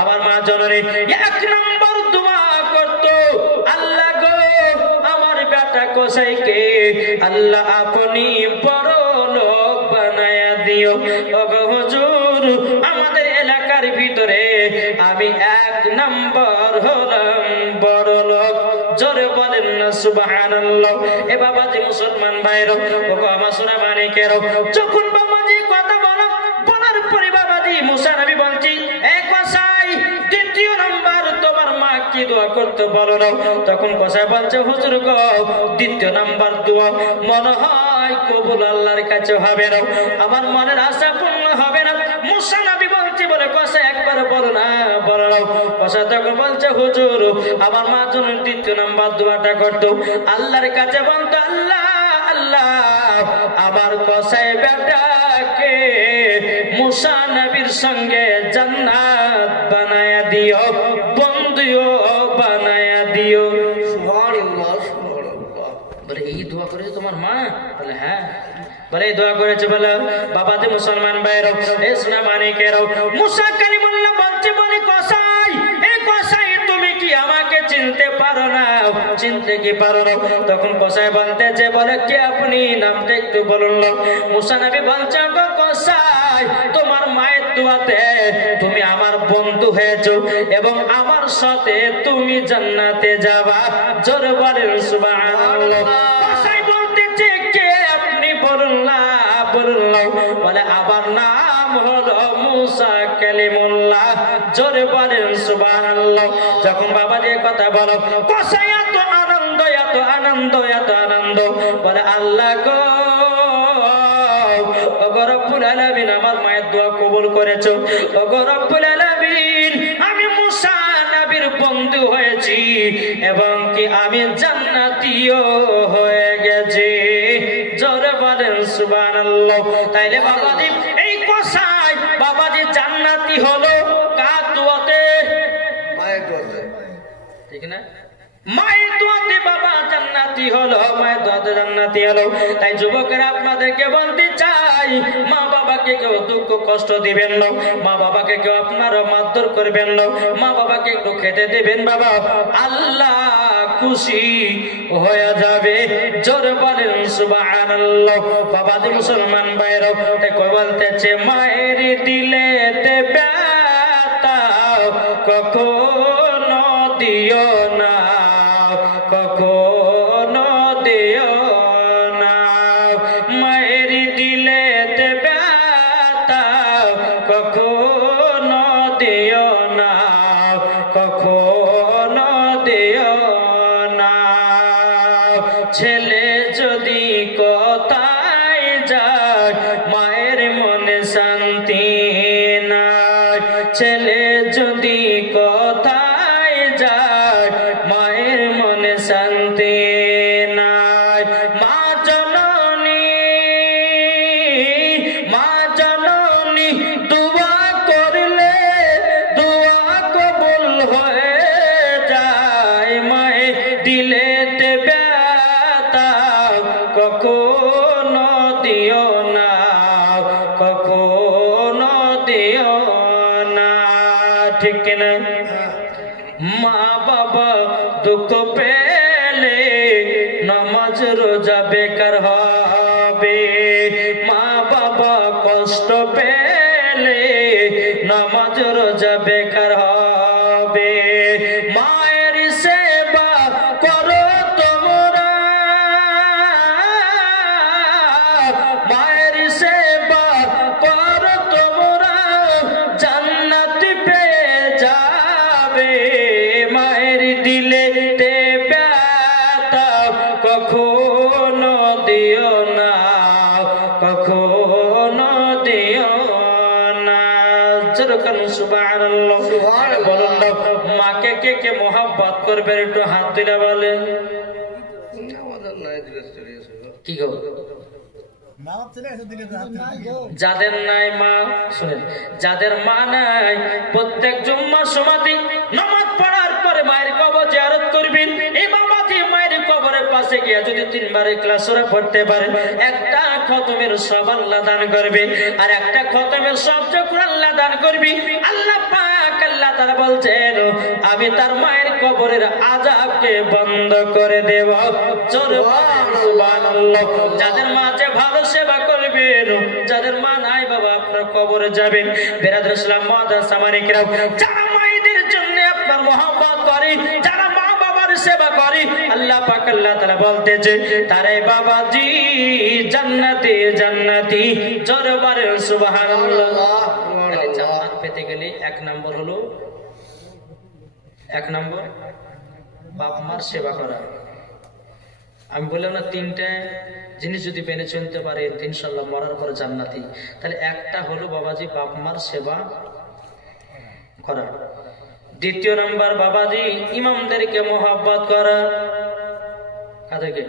আমার মা জননী এক নম্বর দোয়া করতো, আল্লাহ গো আমার বেটা কসাইকে আল্লাহ আপনি বড় লোক বানায়া দিও। ওগো হুজুর আমাদের এলাকার ভিতরে আমি এক নম্বর হলাম বড় লোক। জোরে বলেন না সুবহানাল্লাহ। এ বাবাজি মুসলমান ভাইরা, ওগো আমার সোনা মানিকেরা, যখন বাবাজি কথা বলার পরে বাবাজি মুসা নবী বলছি, এ কসাই, দ্বিতীয় নাম্বার তোমার মা কি দোয়া করতে বলো না? তখন কসাই বলছে, হুজুর গো, দ্বিতীয় নাম্বার দোয়া মনে হয় কবুল আল্লাহর কাছে হবে না, আমার মনের আশা পূর্ণ হবে না। মুসা নবী বলছে বলে কসাই একবার বলো না, বলো না। কসাই তখন বলছে, হুজুর আমার মা যেন দ্বিতীয় নাম্বার দোয়াটা করতো, আল্লাহর কাছে বলতো, আল্লাহ আল্লাহ আমার কসাই বেটাকে মুসা নবীর সঙ্গে জান্নাত বানায়া দিও, বন্ধুও বানায়া দিও। সুবহানাল্লাহ সুবহানাল্লাহ। বলে এই দোয়া করেছে তোমার মা? বলে হ্যাঁ। বলে এই দোয়া করেছে বলে বাবাজি মুসলমান ভাইরা, এ সোনা মানিকেরা, মুসা কালিমুল্লাহ বলছে বলে কসাই, এ কসাই তুমি কি আমাকে চিনতে পারো না? চিনতে কি পারো না? তখন কসাই বলতেছে বলে কে আপনি, নামটা একটু বলুন না। মুসা নবী বলছে, গো কসাই, তোমার মায়ের দোয়াতে তুমি আমার বন্ধু হয়েছো এবং আমার সাথে তুমি জান্নাতে যাবা। জোরে বলেন সুবহানাল্লাহ। কসাই বলতেছে কে আপনি, বলুন না, বলুন না। বলে আমার নাম হলো মুসা কালিমুল্লাহ। জোরে বলেন সুবহানাল্লাহ। যখন বাবা যে কথা বলো, কসাই এত আনন্দ, এত আনন্দ, এত আনন্দ, বলে আল্লাহ গো, ওগো রব্বুল আলামিন আমার মায়ের দোয়া কবুল করেছো। ওগো রব্বুল আলামিন আমি মুসা নবীর বন্ধু হয়েছি এবং কি আমি জান্নাতীও হয়ে গেছি। জোরে বলেন সুবহানাল্লাহ। তাইলে বাবাজি এই কসাই বাবাজি জান্নাতি হলো কার দোয়াতে? মায়ের দোয়াতে। ঠিক না? মায়ের দোয়াতে বাবা জান্নাতি হলো, মায়ের দোয়াতে জান্নাতি হলো। তাই যুবকেরা আপনাদেরকে বলতে চাই, মা বাবাকে কেউ দুঃখ কষ্ট দিবেন না, মা বাবাকে কেউ আপনারা মারধর করবেন না, মা বাবাকে একটু খেতে দিবেন বাবা, আল্লাহ খুশি হয়ে যাবে। জোরে বলেন সুবহানাল্লাহ। বাবাজি মুসলমান ভাইরা, কই বলতেছে মায়ের দিলেতে ব্যথা কখনো দিও না, কখনো দিও না, মায়ের দিলেতে ব্যথা কখনো দিও না, কখনো দিও না। ছেলে যদি কোথায় যায় মায়ের মনে শান্তি নাই, ছেলে যদি কোথায় যায় মায়ের মনে শান্তি নাই। মা জননী, মা জননী দোয়া করলে দোয়া কবুল হয়ে যায়, মায়ের দিলেতে ব্যথা কখনো দিও না, কখনো দিও না। ঠিক কিনা? মা বাবা দুঃখ পেলে নামাজ রোজা বেকার হবে, মা বাবা কষ্ট পেলে নামাজ রোজা বেকার হবে। মায়ের সেবা করো তোমরা, মায়ের সেবা করো তোমরা, জান্নাত পেয়ে যাবে। মায়ের দিলেতে ব্যথা কখনো দিও না, কখনো দিও না। যেরকম সুবহানাল্লাহ। বলুন না, মাকে কে কে মোহাব্বত করবে একটু হাত তুলে বলেন। আমাদের নাই দিলে চলে আসে। কি গো? যাদের নাই মা, শুনেন, যাদের মা নাই প্রত্যেক জুম্মার সমাধি নামাজ পড়ার পরে মায়ের কবর জিয়ারত করবেন। এই বাবাজি মায়ের কবরের পাশে গিয়ে যদি 3 বার ইখলাস সূরা পড়তে পারেন, একটা খতমের সব আল্লাহ দান করবে, আর একটা খতমের সব যখন আল্লাহ দান করবে, আল্লাহ পাক আল্লাহ তাআলা বলছেন আমি তার মায়ের কবরের আযাবকে বন্ধ করে দেব। জোরে সুবহানাল্লাহ। যাদের মা আছে ভালো সেবা করবেন, যাদের মা নাই বাবা আপনার কবরে যাবেন। বিরাদর ইসলাম মাদ্রাসা মানিকরাও, যারা মায়েদের জন্য আপনার মহব্বত করে, যারা মা বাবার সেবা করি আল্লাহ পাক আল্লাহ তাআলা বলতেছে তারে বাবাজি জান্নাতে জান্নাতি জোরে বলেন সুবহানাল্লাহ। তাহলে জান্নাত পেতে গেলে এক নম্বর হলো বাপ মার সেবা করা। আমি বললাম না তিনটা জিনিস যদি মেনে চলতে পারে ইনশাআল্লাহ মরার পরে জান্নাতি। তাহলে একটা হলো বাবাজি বাপ মার সেবা করা। দ্বিতীয় নাম্বার বাবাজি ইমামদেরকে মোহাব্বত করা। কাদেরকে?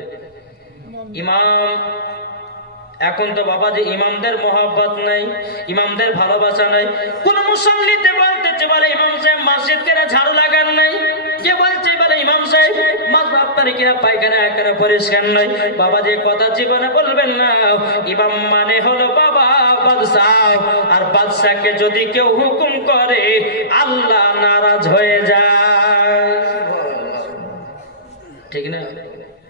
ইমাম। এখন তো বাবাজি ইমামদের মোহাব্বত নাই, ইমামদের ভালোবাসা নাই। কোন মুসল্লিতে বলতেছে বলে ইমাম সাহেব মসজিদ কেন ঝাড়ু লাগান নাই, কে বলছে বলে ইমাম সাহেব আপনার কিনা পায়খানা একেবারে পরিষ্কার নয়। বাবাজি কথা জীবনে বলবেন না। ইমাম মানে হলো বাবা বাদশাহ, আর বাদশাকে যদি কেউ হুকুম করে আল্লাহ নারাজ হয়ে যায়, ঠিক না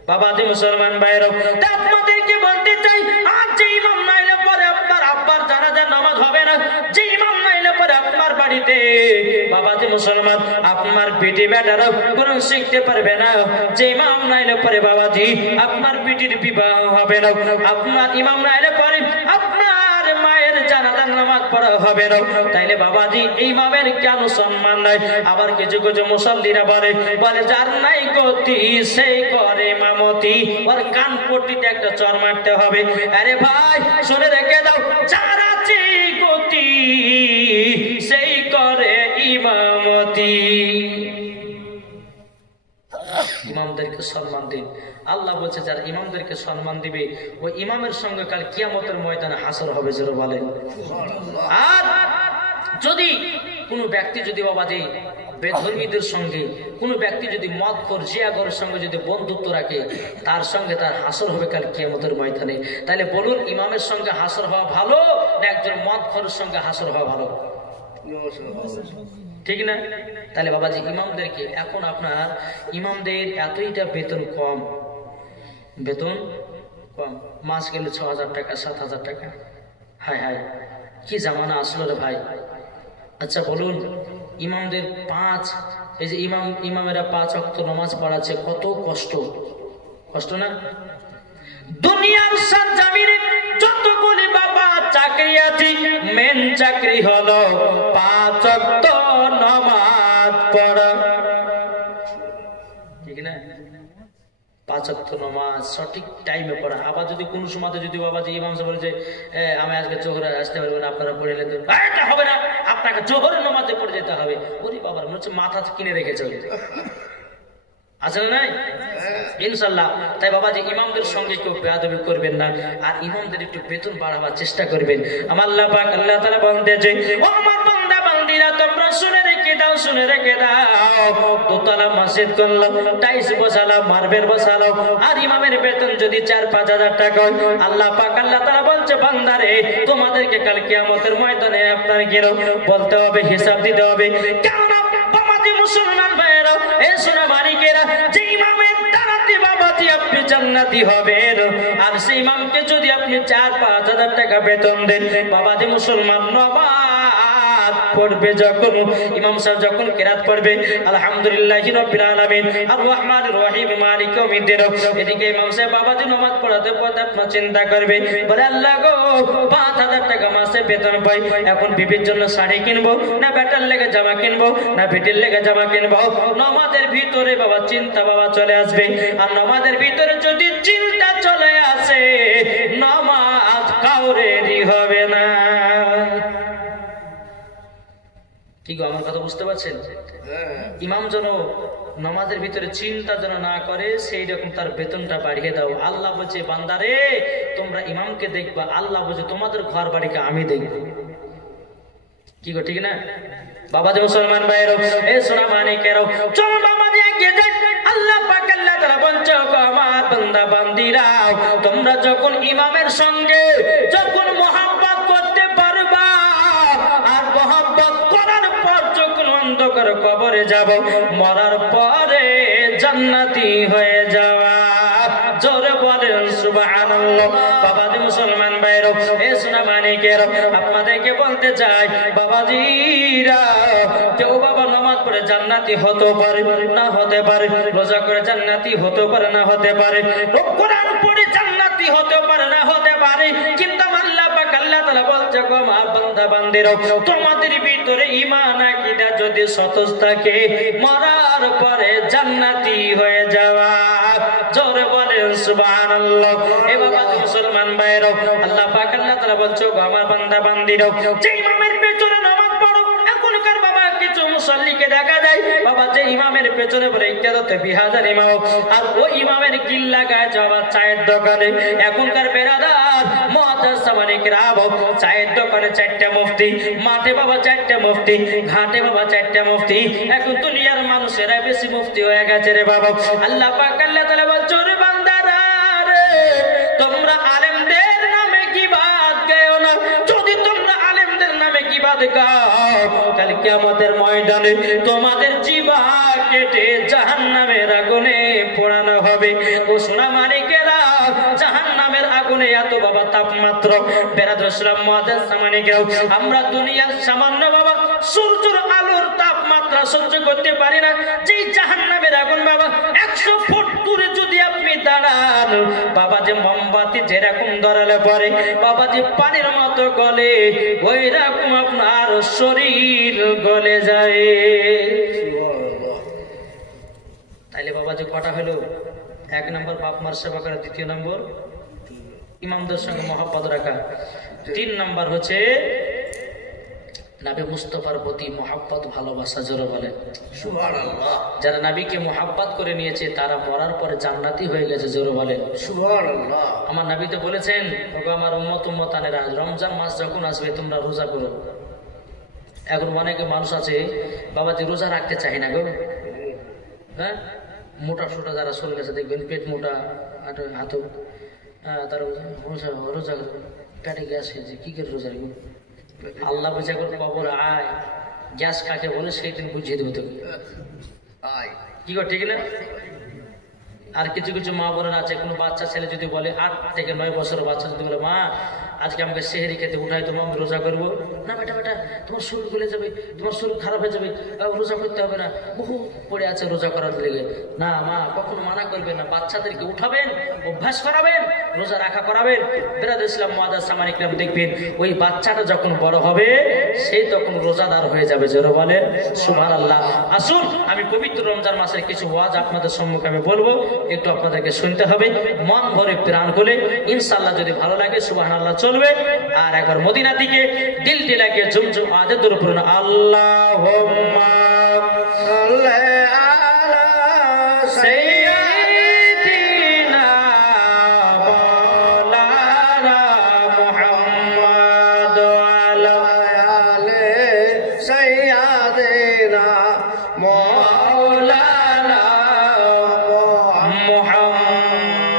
বাবাজি? মুসলমান ভাইরা আপনাদেরকে বলতে চাই আর যে ইমাম নাইলে পরে আপনার আব্বার জানাজার নামাজ হবে না, যে ইমাম নাইলে পরে আপনার বাড়িতে বাবাজি মুসলমান আপনার বেটি বেটারা কোরআন শিখতে পারবে না, যে ইমাম নাইলে পরে বাবাজি আপনার বেটির বিবাহ হবে না, আপনার ইমাম নাইলে পরে আপনার মায়ের জানাজার নামাজ পড়া হবে না। তাইলে বাবাজি এই ইমামের কেন সম্মান নাই? আবার কিছু কিছু মুসল্লিরা বলে যার নাই গতি সেই করে ইমামতি, ওর কান পট্টিতে একটা চর মারতে হবে। আরে ভাই শুনে রেখে দাও, যার আছে গতি সেই করে ইমামতি। ইমামদেরকে সম্মান দিন। আল্লাহ বলছে যারা ইমামদেরকে সম্মান দিবে ওই ইমামের সঙ্গে কাল কিয়ামতের ময়দানে হাসর হবে, যেন বলেন। আর যদি কোনো ব্যক্তি যদি বাবাজি বেধর্মীদের সঙ্গে কোনো ব্যক্তি যদি মদখোর জিয়াগরের সঙ্গে যদি বন্ধুত্ব রাখে, তার সঙ্গে তার হাসর হবে কাল কিয়ামতের ময়দানে। তাহলে বলুন ইমামের সঙ্গে হাসর হওয়া ভালো না একজন মদখোরের সঙ্গে হাসর হওয়া ভালো? ঠিক না? তাহলে বাবাজি ইমামদেরকে এখন আপনার ইমামদের এতইটা বেতন কম, মাস গেলে ৬,০০০ টাকা ৭,০০০ টাকা। হায় হায় কি জামানা আসলো রে ভাই। আচ্ছা বলুন ইমামদের এই যে ইমামেরা ৫ ওয়াক্ত নামাজ পড়াচ্ছে, কত কষ্ট না? দুনিয়ার সরজমিনে যতগুলি বাবা চাকরি আছে, মেন চাকরি হলো ৫ ওয়াক্ত নামাজ পড়া, ঠিক না? ৫ ওয়াক্ত নামাজ সঠিক টাইমে পড়া। আবার যদি কোন সময় যদি বাবাজি ইমাম সাহেব বলে যে আমি আজকে জোহরে আসতে পারবো না, আপনারা পড়ে নিলেন, এটা হবে না, আপনাকে জোহরের নামাজে পড়ে যেতে হবে। ওরে বাবার মনে হচ্ছে মাথা কিনে রেখেছে, আছে না নাই? ইনশাল্লাহ। তাই বাবাজি ইমামদের সঙ্গে কেউ বেয়াদবি করবেন না, আর ইমামদের একটু বেতন বাড়াবার চেষ্টা করবেন। আমার আল্লাহ পাক আল্লাহ তাআলা বলতেছে ও আমার বান্দা বান্দীরা তোমরা শুনে রেখে দাও, দোতলা মসজিদ করলাম, টাইলস বসালাম, মার্বেল বসালাম, আর ইমামের বেতন যদি ৪-৫ হাজার টাকা হয়, আল্লাহ পাক আল্লাহ তাআলা বলছে বান্দারে তোমাদেরকে কাল কিয়ামতের ময়দানে আপনার গিরো বলতে হবে, হিসাব দিতে হবে। কেন বাবাজি মুসলমান ভাইয়েরা এ সোনা মানিকেরা, যে ইমামের দ্বারাতে বাবাজি আপনি জান্নাতি হবেন, আর সেই ইমামকে যদি আপনি ৪-৫ হাজার টাকা বেতন দেন, বাবাজি মুসলমান নামাজ পড়বে যখন ইমাম সাহেব যখন কিরাত পড়বে আলহামদুলিল্লাহি রাব্বিল আলামিন আর রহমানির রহিম মালিক ইয়াউমিদ্দিন, এদিকে ইমাম সাহেব বাবাজি নামাজ পড়াতে পড়াতে আপনার চিন্তা করবে, বলে আল্লাহ গো ৫,০০০ টাকা মাসে বেতন পাই, এখন বিবির জন্য শাড়ি কিনবো না বেটার লেগে জামা কিনবো না বেটির লেগে জামা কিনবো। নামাজের ভিতরে বাবা চিন্তা বাবা চলে আসবে, আর নামাজের ভিতরে যদি চিন্তা চলে আসে নামাজ কাউরেরই হবে না। কি গো আমার কথা বুঝতে পারছেন? ইমাম যেন নামাজের ভিতরে চিন্তা যেন না করে, সেই রকম তার বেতনটা বাড়িয়ে দাও। আল্লাহ বলছে বান্দারে তোমরা ইমামকে দেখবা, আল্লাহ বলছে তোমাদের ঘর বাড়িকে আমি দেখবো। কি গো ঠিক না? বাবাজি মুসলমান ভাইয়েরও এ সোনা মানিকেরও চল বাবাজি এগিয়ে যাই। আল্লাহ পাক আল্লাহ তাআলা বলছে আমার বান্দা বান্দিরা তোমরা যখন ইমামের সঙ্গে যখন মহব্বত করতে পারবা, আর মহব্বত করার পর যখন অন্ধকার কবরে যাব, মরার পরে জান্নাতি হয়ে যাওয়া, জোরে বলেন সুবহানাল্লাহ। বাবাজি মুসলমান ভাইয়েরও এ সোনা মানিকেরও আপনাদেরকে বলতে চাই বাবাজিরা, কেউ বাবা নামাজ পড়ে জান্নাত জান্নাতি হতে পারে না হতে পারে, রোজা করে জান্নাতি হতে পারে না হতে পারে, কোরআন পড়ে জান্নাতি হতে পারে না হতে পারে, কিন্তু আল্লাহ পাক আল্লাহ তাআলা বলছে গো আমার বান্দা বান্দিরা, তোমাদের ভিতরে ঈমান আকীদা যদি সতেজ থাকে, মরার পরে জান্নাতি হয়ে যাওয়া। জোরে বলেন সুবহানাল্লাহ। এ বাবা মুসলমান ভাইরা, আল্লাহ পাক আল্লাহ তাআলা বলছে গো আমার বান্দা বান্দিরা, যে ইমামের পেছনে নামাজ পড়ো, এখনকার বাবা কিছু মুসল্লিকে দেখা যায় বাবা যে ইমামের পেছনে পড়ে ইত্যাদিতে 2000 ইমাম, আর ওই ইমামের কিল্লা গায়ে যাওয়া চায়ের দোকানে। এখনকার বেরাদার মুআজ্জাজ সামানিক রাব, চায়ের দোকানে 4টা মুফতি, মাঠে বাবা 4টা মুফতি, ঘাটে বাবা 4টা মুফতি। এখন দুনিয়ার মানুষেরা বেশি মুফতি হয়ে গেছে রে বাবা। আল্লাহ পাক আল্লাহ তাআলা বলছে রে বান্দারা রে, তোমরা আলেমদের নামে গীবত গাও না। যদি তোমরা আলেমদের নামে গীবত গাও, কাল কিয়ামতের ময়দানে তোমাদের জিহ্বা কেটে জাহান্নামের আগুনে পোড়ানো হবে। ও সোনা মানিকেরা, জাহান্নামের আগুনে এত বাবা তাপমাত্রা। বেরাদর ইসলাম মুআজ্জাজ সামানিকেরা, আমরা দুনিয়ার সামান্য বাবা সূর্যের আলোর তাপমাত্রা সহ্য করতে পারি না। যেই জাহান্নামের আগুন বাবা 100 ফুট দূরে যদি আপনি দাঁড়ান বাবা, যে মোমবাতি যেরকম ধরালে পরে বাবা যে পানির মতো গলে, ওই রকম আপনার শরীর গলে যায়। তাইলে বাবা যে কটা হলো, 1 নম্বর বাপ মার সেবা করা, 2 নম্বর ইমামদের সঙ্গে মহব্বত রাখা, 3 নম্বর হচ্ছে নবী মুস্তাফার প্রতি মহব্বত ভালোবাসা। জোরে বলেন সুবহানাল্লাহ। যারা নবীকে মহব্বত করে নিয়েছে তারা মরার পরে জান্নাতি হয়ে গেছে। জোরে বলেন সুবহানাল্লাহ। আমার নবী তো বলেছেন, ওগো আমার উম্মতানেরা, রমজান মাস যখন আসবে তোমরা রোজা করো। এখন অনেকে মানুষ আছে বাবা যে রোজা রাখতে চায় না গো, হ্যাঁ, মোটা সোটা যারা শরীর আছে দেখবেন, পেট মোটা, হাত, তারা রোজা পেটে গ্যাস হয়েছে, কি করে রোজা রাখবো? আল্লাহ বুঝা করে কবর আয়, গ্যাস কাকে বলে সেই দিন বুঝিয়ে দেবো তোকে, কি কর, ঠিক না? আর কিছু কিছু মা বোনেরা আছে, কোনো বাচ্চা ছেলে যদি বলে, 8 থেকে 9 বছরের বাচ্চা যদি বলে, মা আজকে আমাকে সেহরি খেতে উঠাই, তোমার আমি রোজা করবো না। বেটা বেটা তোমার শরীর গলে যাবে, তোমার শরীর খারাপ হয়ে যাবে, রোজা করতে হবে না, বহু পড়ে আছে রোজা করার লেগে। না মা, কখনো মানা করবেন না, বাচ্চাদেরকে উঠাবেন, অভ্যাস করাবেন, রোজা রাখা করাবেন। বেরাদর ইসলাম মুআজ্জাজ সামানিক রাম, দেখবেন ওই বাচ্চাটা যখন বড় হবে সেই তখন রোজাদার হয়ে যাবে। জোরে বলেন সুবহানাল্লাহ। আসুন আমি পবিত্র রমজান মাসের কিছু ওয়াজ আপনাদের সম্মুখে আমি বলবো, একটু আপনাদেরকে শুনতে হবে মন ভরে প্রাণ খুলে। ইনশাআল্লাহ যদি ভালো লাগে সুবহানাল্লাহ চলবে। আর একবার মদিনা থেকে দিল দিলাকে ঝুমঝুম আওয়াজে দরুদ পড়ুন, আল্লাহুম্মা সাল্লি আলা সাইয়্যিদিনা মাওলানা মুহাম্মদ ওয়া আলি সাইয়্যিদিনা মাওলানা মুহাম্মদ।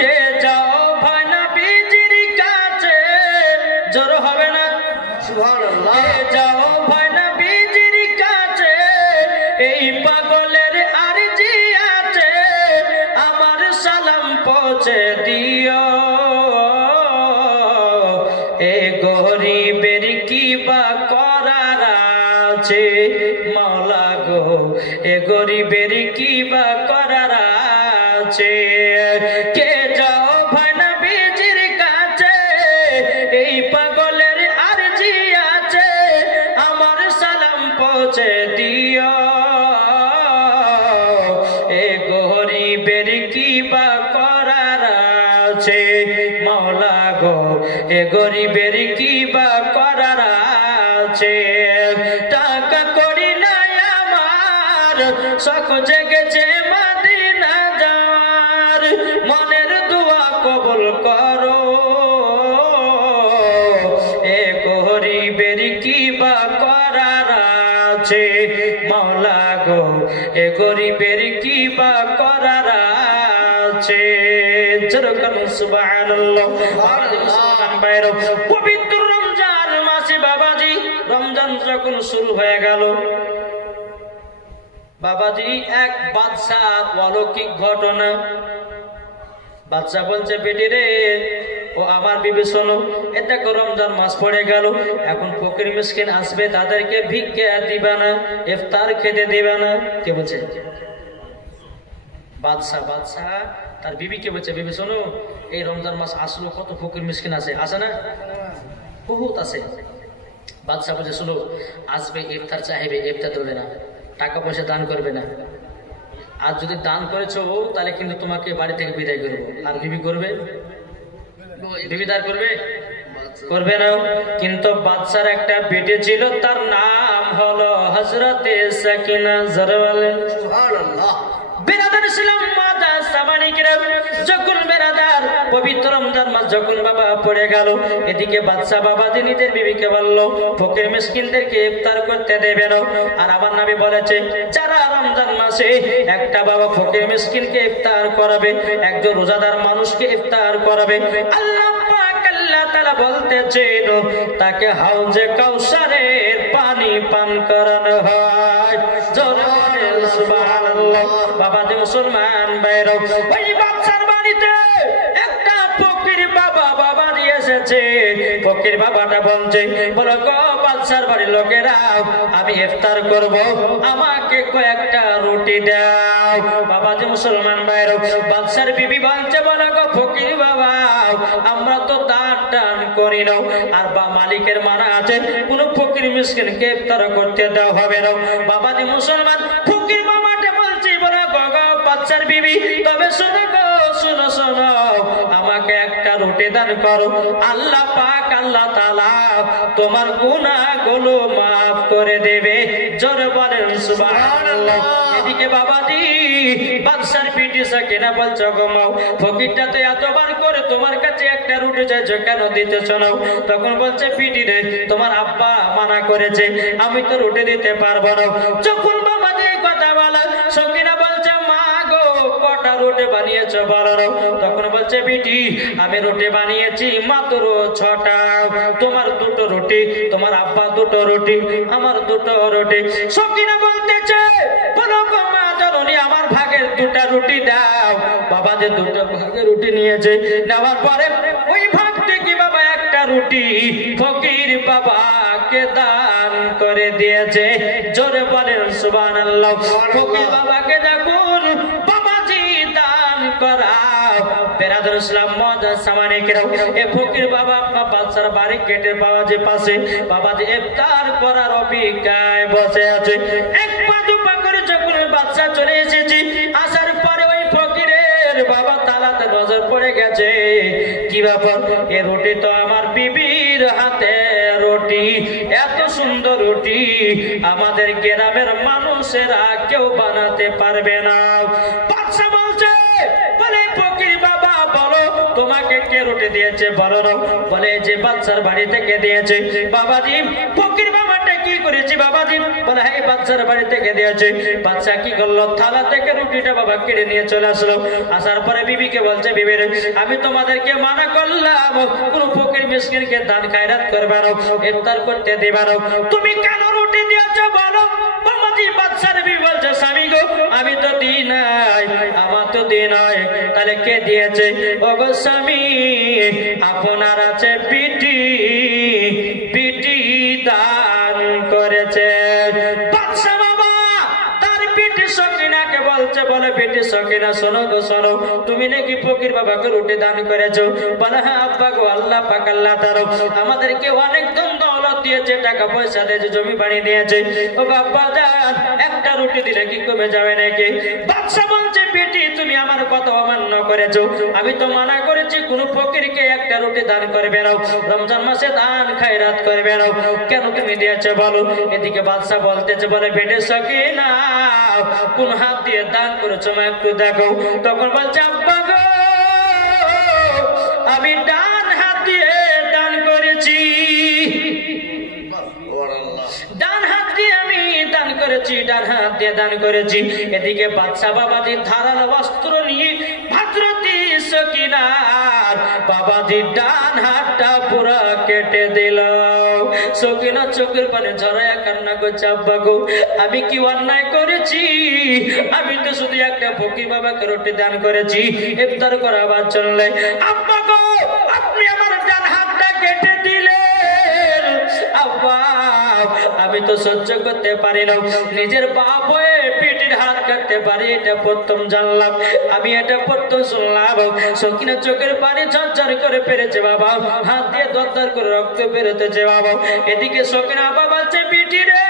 কে যাও ভাই নবীজির কাছে, জোর হবে না সুবহানাল্লাহ, কে যাও ভাই নবীজির কাছে, এই পাগলের আরজি আছে, আমার সালাম পৌঁছে দিও। এ গরিবের কি বা করার আছে মাওলা গো, এ গরিবের কি বা করার আছে। কে যাও ভাই নবীজির কাছে, এই পাগলের আরজি আছে, আমার সালাম পৌঁছে দিও। এ গরিবের কি বা করার আছে মাওলা গো, এ গরিবের কি বা করার আছে। টাকা করি নাই আমার, শখ জেগেছে মদিনা যাওয়ার, মনের দোয়া কবুল করো। এ গরিবের কি বা করার আছে মাওলা গো, এ গরিবের কি বা করার আছে। সুবহানাল্লাহ। পবিত্র রমজান মাসে বাবাজি, রমজান যখন শুরু হয়ে গেল বাবাজি, এক বাদশাহ অলৌকিক ঘটনা, বাচ্চা বলছে বেটি রে ও আমার বিবি শোনো, এ দেখো রমজান মাস পড়ে গেল, এখন ফকির মিসকিন আসবে, তাদেরকে ভিক্ষা দিবা না, ইফতার খেতে দিবা না। কে বলছে? বাদশা। বাদশা তার বিবিকে বলছে বিবি শোনো, এই রমজান মাস আসলো, কত ফকির মিসকিন আছে না? বহুত আছে। বাদশা বলছে শোনো, আসবে, ইফতার চাইবে, ইফতার দেবে না, টাকা পয়সা দান করবে না, আর যদি দান করেছো তাহলে কিন্তু তোমাকে বাড়ি থেকে বিদায় করবো। আর বিবি করবে? বিবিদার করবে না। কিন্তু বাদশার একটা বেটে ছিল, তার নাম হলো হযরতে সাকিনা। সুবহানাল্লাহ। বেরাদার ছিলাম মাদা সাবানিকরাম। যখন বেরাদার পবিত্র রমজান মাস যখন বাবা পড়ে গেল, এদিকে বাদশা বাবা নিজের বিবিকে বলল ফকির মিসকিনদেরকে ইফতার করতে দেবে না। আর আমার নবী বলেছে যারা রমজান মাসে একটা বাবা ফকির মিসকিনকে ইফতার করাবে, একজন রোজাদার মানুষকে ইফতার করাবে, আল্লাহ পাক আল্লাহ তাআলা বলতেছেন তাকে হাউজে কাউসারের পানি পান করানো হয়। সুবহানাল্লাহ। বাবা যে মুসলমান ভাইরা, ওই বাদশার বাড়িতে একটা ফকির বাবা দিয়ে এসেছে। ফকির বাবাটা বলছে বলো গো বাদশার বাড়ির লোকেরা, আমি ইফতার করব, আমাকে কয়েকটা রুটি দাও। বাবা যে মুসলমান ভাইরা, বাদশার বিবি বলছে বলো গো ফকির বাবা, আমরা তো দান করি না, আর বা মালিকের মানা আছে কোন ফকির মিসকিনকে ইফতার করতে দেওয়া হবে না। বাবা যে মুসলমান ফকির বাবাটা বলছে বলো গো বাদশার বিবি, তবে শোনো গো, শোনো, আমাকে একটা রুটি দান করো, আল্লাহ পাক আল্লাহ তাআলা তোমার গুনাহগুলো maaf করে দেবে। জোরে বলেন সুবহানাল্লাহ। এদিকে বাবাজি বাদশার পিঠে সাকিনা বলছে গো মাও, ফকিরটা তো এতবার করে তোমার কাছে একটা রুটি চাইছো, কেন দিতেছ না? তখন বলছে পিঠি রে, তোমার আব্বা মানা করেছে, আমি তো রুটি দিতে পারবো না। যখন বাবাজি কথা বলে, সাকিনা বলছে মা গো কটা রুটি বানিয়েছো বলো না? তখন বলছে বিটি আমি রুটি বানিয়েছি মাত্র 6টা, তোমার 2টো রুটি, তোমার আব্বা 2টো রুটি, আমার 2টো রুটি। সাকিনা বলতেছে বলো গো মা জননী, আমার ভাগের 2টা রুটি দাও। বাবা যে 2টা ভাগের রুটি নিয়েছে, নেওয়ার পরে ওই ভাগ থেকে বাবা একটা রুটি ফকির বাবাকে দান করে দিয়েছে। জোরে বলেন সুবহানাল্লাহ। ফকির বাবাকে যখন বাবাজি দান করা, বেরাদর ইসলাম মজা সামানে কেরাও, এ ফকির বাবা বাদশার বাড়ি গেটের বাবাজির পাশে বাবাজি ইফতার করার অপেক্ষায় বসে আছে। এক পা দুপা করে যখন বাদশা চলে এসেছে, আসার পরে ওই ফকিরের বাবা তালাতে নজর পড়ে গেছে, কি ব্যাপার, এ রুটি তো আমার বিবির হাতে রুটি, এত সুন্দর রুটি আমাদের গ্রামের মানুষেরা কেউ বানাতে পারবে না। বাদশা বলছে বলে ফকির বাবা বলো তোমাকে কে রুটি দিয়েছে বলো না? বলে যে বাদশার বাড়ি থেকে দিয়েছে। বাবাজি ফকির বাবাটা কি করেছে বাবাজি? বলে হ্যাঁ বাদশার বাড়ি থেকে দিয়েছে। বাদশা কি করলো, থালা থেকে রুটিটা বাবা কেড়ে নিয়ে চলে আসলো। আসার পরে বিবিকে বলছে বিবি রে, আমি তোমাদেরকে মানা করলাম কোন ফকির মিসকিনকে দান খায়রাত করবে না, ইফতার করতে দিবে না, তুমি কেন রুটি দিয়েছো বলো? বাবাজি বাদশার বিবি বলছে স্বামী গো আমি তো দিই নাই, আমার তো দিই নাই, তাহলে কে দিয়েছে? ওগো স্বামী আপনার আছে পিটি, পিটি দান করেছে। বাদশা বাবা তার পিটি সকিনাকে বলছে বলে পিটি সকিনা শোনো গো শোনো, তুমি নাকি ফকির বাবাকে রুটি দান করেছো? বলে হ্যাঁ আব্বা গো, আল্লাহ পাক আল্লাহ তাআলা আমাদেরকে অনেক ধন দৌলত দিয়েছে, টাকা পয়সা দিয়েছে, জমি বাড়ি দিয়েছে, ও বাবা জান একটা রুটি দিলে কি কমে যাবে নাকি? বাদশা বলছে বেটি তুমি আমার কথা অমান্য করেছো, আমি তো মানা করেছি কোন ফকিরকে একটা রুটি দান করবে না, রমজান মাসে দান খায়রাত করবে না, কেন তুমি দিয়েছো বলো? এদিকে বাদশা বলতেছে বলে বেটে সকিনা কোন হাত দিয়ে দান করেছো মা একটু দেখো। তখন বলছে আব্বা গো আমি ডান হাত দিয়ে দান করেছি, ডান হাত দিয়ে আমি দান করেছি, ডান হাত দিয়ে দান করেছি। এদিকে বাদশা বাবাজি ধারালো বস্ত্র নিয়ে ভাদ্রতী সকিনা বাবাজি ডান হাতটা পুরা কেটে দিল। সকিনা চোখের পানি ঝরায়া কান্না করছে, আব্বা গো আমি কি অন্যায় করেছি? আমি তো শুধু একটা ফকির বাবাকে রুটি দান করেছি ইফতার করাবার জন্য। আব্বা গো আপনি আমার ডান হাতটা কেটে দিলেন। আব্বা আমি তো সহ্য করতে পারি না, নিজের বাপ হয়ে পিঠির হাত কাটতে পারি এটা প্রথম জানলাম, আমি এটা প্রথম শুনলাম। সকিনা চোখের পানি ঝরঝর করে পেরেছে বাবা, হাত দিয়ে দরদর করে রক্ত বেরোতেছে বাবা। এদিকে সকিনা বাবা বলছে, পিঠি রে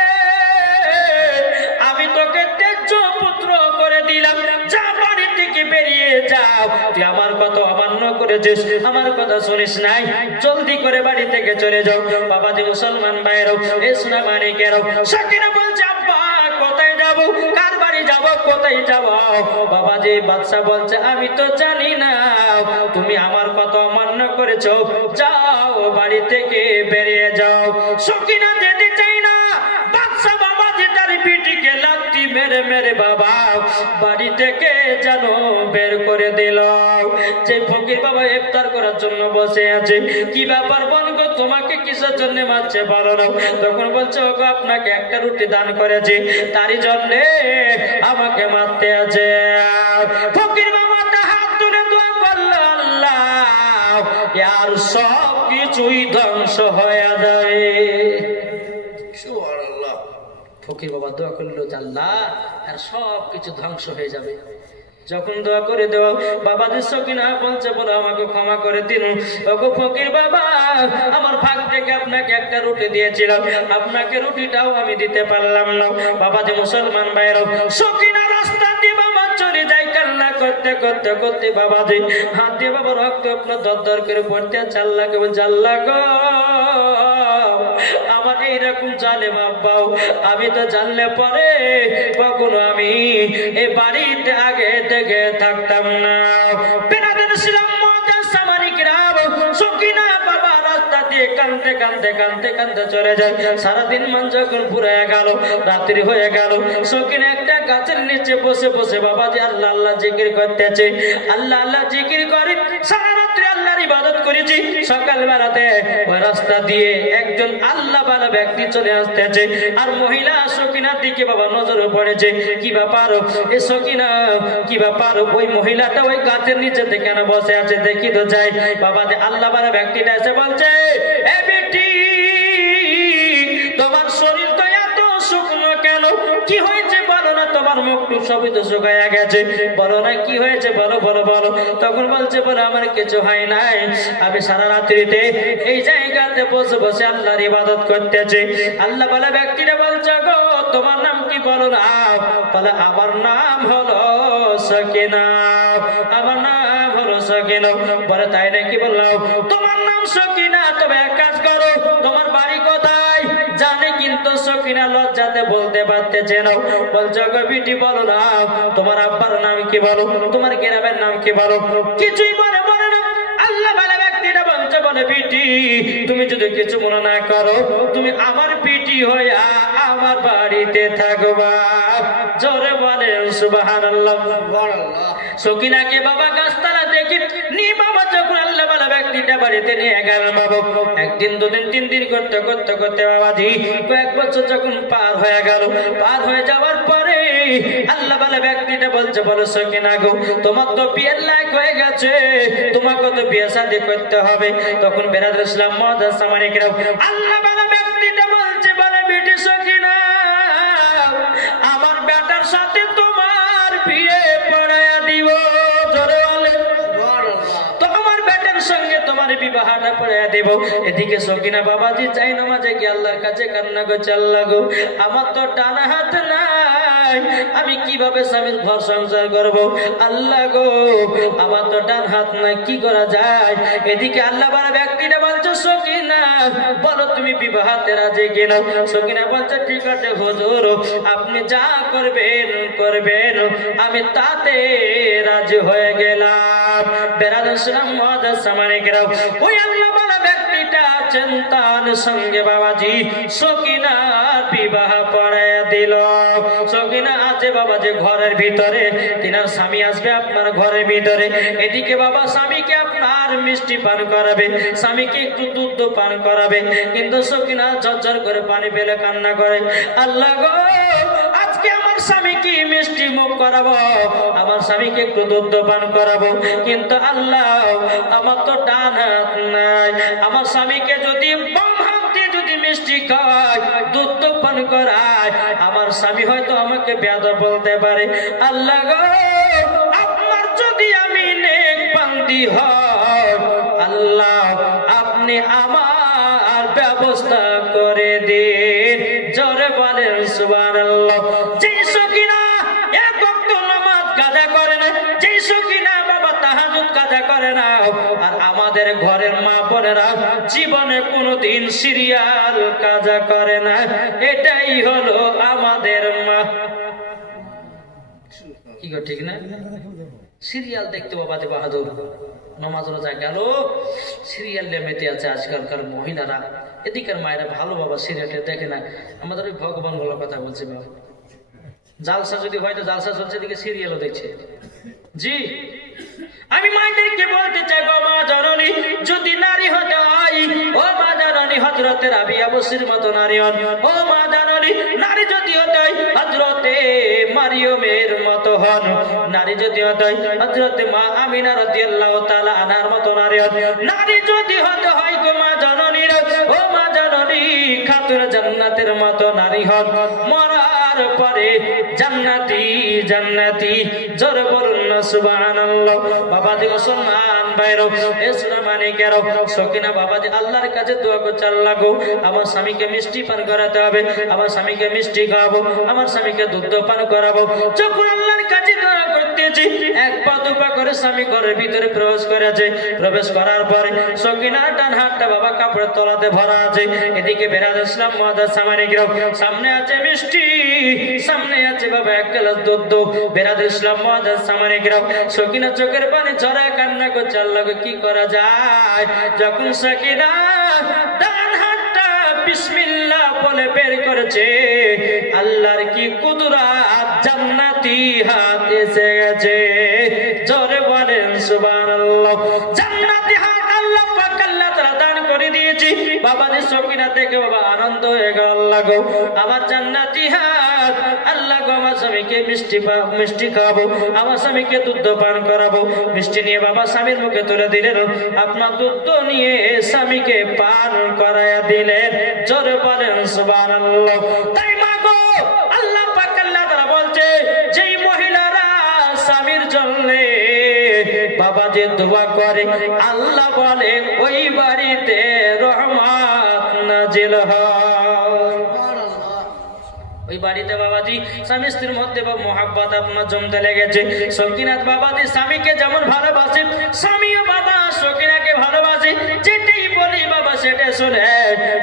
আমি তোকে ত্যায্য পুত্র করে দিলাম, যা বাড়ি থেকে বেরিয়ে যাও, তুই আমার কথা অমান্য করেছিস, আমার কথা শুনিস নাই, জলদি করে বাড়ি থেকে চলে যাও। বাবাজি মুসলমান ভাইরাও এ সোনা মানিকেরাও, সকিনা বলছে আব্বা কোথায় যাব, কার বাড়ি যাব, কোথায় যাব? বাবাজি বাদশা বলছে আমি তো জানি না, তুমি আমার কথা অমান্য করেছো, যাও বাড়ি থেকে বেরিয়ে যাও। সকিনা যেতে চাই না, বাদশা বাবাজি তার পিঠিকে লাথি মেরে মেরে বাবা বাড়ি থেকে যেন বের করে দিল। যে ফকির বাবা ইফতার করার জন্য বসে আছে, কি ব্যাপার বোন গো তোমাকে কিসের জন্য মারছে বলো না? তখন বলছে ওগো আপনাকে একটা রুটি দান করেছি, তারই জন্য আমাকে মারতে আছে। ফকির বাবাটা হাত তুলে দোয়া করলো, আল্লাহ আর সব কিছুই ধ্বংস হয়ে যাবে। সুবহানাল্লাহ। ফকির বাবা দোয়া করলো, আল্লাহ আর সব কিছু ধ্বংস হয়ে যাবে। যখন দোয়া করে দেওয়া বাবাদের সকিনা বলছে বলো আমাকে ক্ষমা করে দিন। ওগো ফকির বাবা আমার ভাগ থেকে আপনাকে একটা রুটি দিয়েছিলাম, আপনাকে রুটিটাও আমি দিতে পারলাম না। বাবাজি মুসলমান ভাইরাও, সকিনা রাস্তা দিয়ে বাবা চলে যায় কান্না করতে করতে করতে, বাবাজি হাত দিয়ে বাবা রক্ত আপনার দরদর করে পড়তে আছে। আল্লাহকে বলছে আল্লাহ গো আমার এইরকম জালেম আব্বাও আমি তো জানলে পরে কখনো আমি এই বাড়িতে আগে থেকে থাকতাম না। বেনাদের ছিলাম মজার সামানিকরা, সকিনা বাবা রাস্তা দিয়ে কানতে কানতে কানতে কানতে চলে যায়। সারাদিন মান যখন পুরায় গেল, রাত্রি হয়ে গেল, সকিনা একটা গাছের নিচে বসে বসে বাবাজি আল্লাহ আল্লাহ জিকির করতেছে। আল্লাহ আল্লাহ জিকির করে সারা রাত্রি আল্লাহর ইবাদত করেছি। সকাল বেলাতে ওই রাস্তা দিয়ে একজন আল্লাহ বালা ব্যক্তি চলে আসতেছে, আর মহিলা সকিনার দিকে বাবা নজর পড়েছে। কি ব্যাপার এ সকিনা, কি ব্যাপার? ওই মহিলাটা ওই গাছের নিচেতে কেন বসে আছে দেখি তো যাই। বাবা যে আল্লাহ বালা ব্যক্তিটা এসে বলছে, এ বেটি তোমার শরীর তো এত শুকনো কেন, কি হয়েছে বলো না? তোমার মুখটুক সবই তো শুকায়া গেছে, বলো না কি হয়েছে, বলো বলো বলো। তখন বলছে বলে আমার কিছু হয় নাই, আমি সারা রাত্রিতে এই জায়গাতে বসে বসে আল্লাহর ইবাদত করতেছি। আল্লাহ বলে ব্যক্তিটা বলছে গো তোমার নাম কি বলো না? বলে আমার নাম হলো সকিনা, আমার নাম হলো সকিনা। বলে তাই নাকি? বললাম তোমার নাম সকিনা, তবে এক কাজ করো তোমার বাড়ি কোথায়? জানে কিন্তু সকিনা লজ্জাতে বলতে পারতেছে না। বলছে গো বিটি বলো না তোমার আব্বার নাম কি, বলো তোমার গ্রামের নাম কি, বলো। কিছুই বলে বলে না। আল্লাহ বলে ব্যক্তিটা বলছে বলে বিটি তুমি যদি কিছু মনে না করো, তুমি আমার বিটি হইয়া আমার বাড়িতে থাকবা। জোরে বলে সুবহানাল্লাহ। সকিনাকে বাবা গাছতলা দেখি নি বাবা যখন আল্লাহ বলে ব্যক্তিটা বাড়িতে নিয়ে গেল বাবা। একদিন দুদিন তিন দিন করতে করতে করতে বাবাজি কয়েক বছর যখন পার হয়ে গেল, পার হয়ে যাওয়ার পরে আল্লাহ বলে ব্যক্তিটা বলছে বলো সকিনা গো তোমার তো বিয়ের লায়ক হয়ে গেছে, তোমাকে তো বিয়ে শাদী করতে হবে। তখন বেরাদুল ইসলাম মুআজ্জাজ সামানিকরা আল্লাহ বলে ব্যক্তিটা বলছে বলে বেটি সকিনা আমার বেটার সাথে তোমার বিয়ে পড়ায়া দিব। জোরে বলে তোমার বেটার সঙ্গে তোমার বিবাহটা পড়ায়া দেব। এদিকে সকিনা বাবাজি চাই নামাজে গিয়ে আল্লাহর কাছে কান্না করছে, আল্লাহ গো আমার তো ডানা হাত নাই, আমি কিভাবে স্বামীর ঘর সংসার করবো? আল্লাহ গো আমার তো ডান হাত নাই, কি করা যায়? এদিকে আল্লাহ বলা ব্যক্তিটা বলছে সকিনা বলো তুমি বিবাহতে রাজি কিনা? সকিনা বলছে ঠিক আছে হুজুর আপনি যা করবেন করবেন, আমি তাতে রাজি হয়ে গেলাম। বেরাদুল ইসলাম মুআজ্জাজ সামানিকরা ওই আল্লাহ বলা ব্যক্তিটা চিন্তার সঙ্গে বাবাজি সকিনা বিবাহ পড়ায় দিল। সকিনা আছে বাবাজি ঘরের ভিতরে, তিনার স্বামী আসবে আপনার ঘরের ভিতরে। এদিকে বাবা স্বামীকে আপনার আর মিষ্টি পান করাবে, স্বামীকে একটু দুধ পান করাবে, কিন্তু সকিনা ঝরঝর করে পানি পেলে কান্না করে, আল্লাহ গো আজকে আমার স্বামীকে মিষ্টি মুখ করাবো, আমার স্বামীকে একটু দুধ পান করাবো, কিন্তু আল্লাহ আমার তো ডান হাত নাই, আমার স্বামীকে যদি বাম হাত দিয়ে যদি মিষ্টি খাওয়ায়, দুধ পান করায়, আমার স্বামী হয়তো আমাকে বেয়াদব বলতে পারে, আল্লাহ গো আপনার যদি আমি নেক বান্দি হই, আল্লাহ আপনি আমার ব্যবস্থা করে দিন। জোরে বলেন সুবহানাল্লাহ। যেই সকিনা এক ওয়াক্ত নামাজ কাজা করে না, যেই সকিনা বাবা তাহাজ্জুদ কাজা করে না, আর আমাদের ঘরের মা বোনেরা জীবনে কোনোদিন সিরিয়াল কাজা করে না, এটাই হলো আমাদের মা। কি গো ঠিক না? সিরিয়াল দেখতে বাবাতে বাহাদুর, নামাজ রোজা গেল, সিরিয়াল মেতে আছে আজকালকার মহিলারা, এদিকের মায়েরা ভালো বাবা সিরিয়ালটা দেখে না, আমাদের ওই ভগবান বলার কথা বলছে বাবা, জালসা যদি হয় তো জালসা চলছে, এদিকে সিরিয়ালও দেখছে। জি আমি মায়েদেরকে বলতে চাই গো মা জননী, যদি নারী হতে হয়, ও মা জননী হযরতে রাবিয়া বসির মতো নারী হন, ও মা জননী নারী যদি হতে হয় হযরতে মারিয়মের মতো হন, নারী যদি হতে হয় হযরতে মা আমিনা রাদিয়াল্লাহু তাআলা আনহার মতো নারী হন, নারী যদি হতে হয় গো মা জননী, ও মা জননী খাতুন জান্নাতের মতো নারী হন, মরার পরে জান্নাতি জান্নাতি। জোরে বলুন না সুবহানাল্লাহ। বাবাজি মুসলমান ভাইরো, এ সোনা মানিকেরো, সকিনা বাবাজি আল্লাহর কাছে দোয়া করছে, আল্লাহ গো আমার স্বামীকে মিষ্টি পান করাতে হবে, আমার স্বামীকে মিষ্টি খাওয়াবো, আমার স্বামীকে দুধ পান করাবো। যখন আল্লাহর কাছে দোয়া করতেছি, এক পা দুপা করে স্বামী ঘরের ভিতরে প্রবেশ করেছে, প্রবেশ করার পরে সকিনার ডান হাতটা বাবা কাপড়ের তলাতে ভরা আছে, এদিকে বেরাদ ইসলাম মুআদ্দাস সামানিকেরো, সামনে আছে মিষ্টি, সামনে আছে বাবা এক গ্লাস দুধ। বেরাদ ইসলাম মুআদ্দাস সামানিকেরো, সকিনা চোখের পানি ঝরা কান্না করছে, আল্লাহ কি করা যায়? যখন সকিনা ডান হাতটা বিসমিল্লাহ বলে বের করেছে, আল্লাহর কি কুদরত, জান্নাতি হাত এসে গেছে। জোরে বলেন সুবহানাল্লাহ। জান্নাতি হাত আল্লাহ পাক আল্লাহ তাআলা দান করে দিয়েছি। বাবাজি সকিনা থেকে বাবা আনন্দ হয়ে গেল, আল্লাহ গো আমার জান্নাতি হাত, আল্লাহ গো আমার স্বামীকে মিষ্টি খাওয়াবো, আমার স্বামীকে দুধ পান করাবো। মিষ্টি নিয়ে বাবা স্বামীর মুখে তুলে দিলেন, আপনার দুধ নিয়ে স্বামীকে পান করায়া দিলেন। জোরে বলেন সুবহানাল্লাহ। তাই মা গো আল্লাহ পাক আল্লাহ তাআলা বলছে, যেই মহিলারা স্বামীর জন্য বাবা যে দোয়া করে, আল্লাহ বলে ওই বাড়িতে রহমত নাজিল হয়। ওই বাড়িতে বাবাজি স্বামী স্ত্রীর মধ্যে মহাব্বত আপনার জমতে লেগেছে। সকিনাত বাবাজি স্বামীকে যেমন ভালোবাসে, স্বামীও বাবা সকিনাকে ভালোবাসে, যেটাই বলি বাবা সেটা শুনে।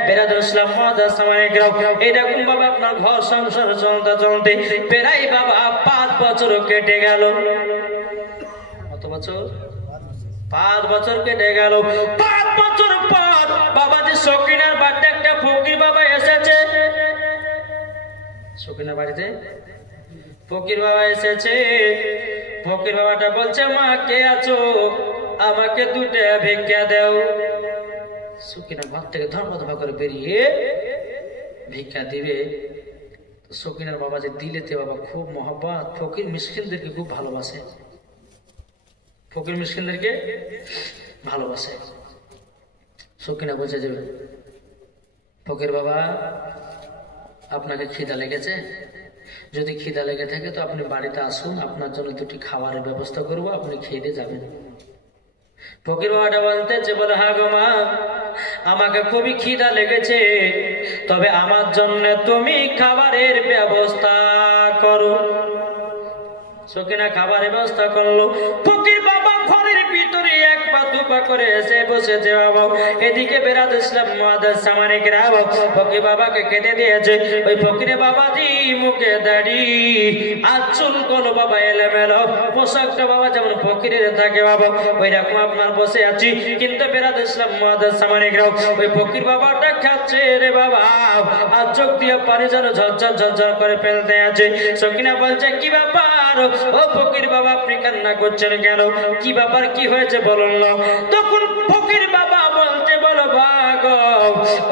বেরাদুল ইসলাম মুআদ্দাস সামানিকেরো, এরকম বাবা আপনার ঘর সংসার চলতে চলতে প্রায় বাবা 5 বছর কেটে গেল। কত বছর? 5 বছর কেটে গেল। 5 বছর পর বাবাজি সকিনার বাড়িতে একটা ফকির বাবা এসেছে। সকিনার বাড়িতে ফকির বাবা এসেছে। ফকির বাবাটা বলছে, মা কে আছো, আমাকে 2টা ভিক্ষা দাও। সকিনা ঘর থেকে ধর্মধর্ম করে বেরিয়ে ভিক্ষা দিবে। সকিনার বাবা যে দিলেতে বাবা খুব মহব্বত, ফকির মিসকিনদেরকে খুব ভালোবাসে, ফকির মিসকিনদেরকে ভালোবাসে। সকিনা বলছে যে ফকির বাবা আপনাকে খিদা লেগেছে, যদি খিদা লেগে থাকে তো আপনি বাড়িতে আসুন, আপনার জন্য 2টি খাবারের ব্যবস্থা করবো, আপনি খেয়ে দিয়ে যাবেন। ফকির বাবাটা বলতেছে, বলে হ্যাঁ গো মা আমাকে খুবই খিদা লেগেছে, তবে আমার জন্য তুমি খাবারের ব্যবস্থা করো। সকিনা খাবারের ব্যবস্থা করলো। ফকির বাবা ঘরের ভিতরে 1 পা 2 পা করে এসে বসেছে বাবা। এদিকে বেরাদ ইসলাম মুআদ্দাস সামানিকেরা ফকির বাবাকে খেতে দিয়েছে। ওই ফকিরে বাবাজি মুখে দাড়ি আর চুল গুলো বাবা এলোমেলো, পোশাকটা বাবা যেমন ফকিরের থাকে বাবা ওই রকম আপনার বসে আছি। কিন্তু বেরাদ ইসলাম মুআদ্দাস সামানিকরাও ওই ফকির বাবাটা খাচ্ছে রে বাবা, আর চোখ দিয়ে পানি যেন ঝরঝর ঝরঝর করে ফেলতে আছে। সকিনা বলছে কি ব্যাপার ও ফকির বাবা, আপনি কান্না করছেন কেন? কি ব্যাপার, কি হয়েছে বলুন না। তখন ফকির বাবা বলতে বলো ভাগ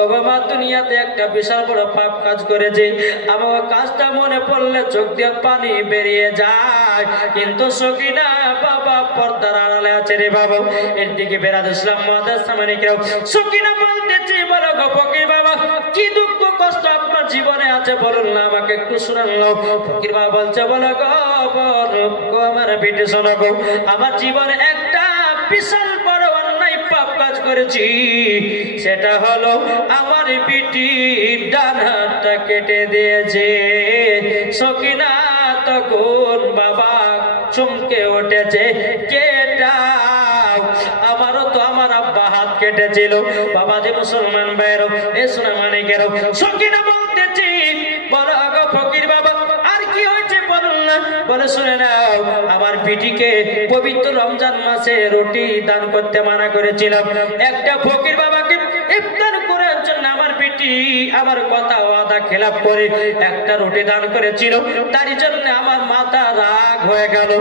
ও বাবা, দুনিয়াতে একটা বিশাল বড় পাপ কাজ করেছে, আমার কাজটা মনে পড়লে চোখ দিয়ে পানি বেরিয়ে যায়। কিন্তু সকিনা বাবা পর্দার আড়ালে আছে রে বাবা। এর দিকে বেরাদ ইসলাম মুআদ্দাস সামানিকরাও সকিনা বলতেছে বলো গো ফকির বাবা, কি দুঃখ কষ্ট আপনার জীবনে আছে বলুন না, আমাকে একটু শুনান নাও। ফকির বাবা বলছে বলো গো আমার বেটে শোনো গো, আমার জীবনে একটা বিশাল বড় অন্যায় পাপ কাজ করেছি, সেটা হলো আমার বিটি ডান হাতটা কেটে দিয়েছে। সকিনা তখন বাবা চমকে উঠেছে, কেটা আমারও তো আমার আব্বা হাত কেটেছিল। বাবা যে মুসলমান ভাইয়েরও এ সোনা মানিকেরও সকিনা বলতেছি বলো গো ফকির বাবা আর কি হয়েছে বলুন না। বলে শুনে নাও, আমার পিটিকে পবিত্র রমজান মাসে রুটি দান করতে মানা করেছিলাম। একটা ফকির বাবাকে ইফতার করার জন্য আমার পিটি আমার কথা ওয়াদা খেলাপ করে একটা রুটি দান করেছিল, তারই জন্য আমার মাথা রাগ হয়ে গেল,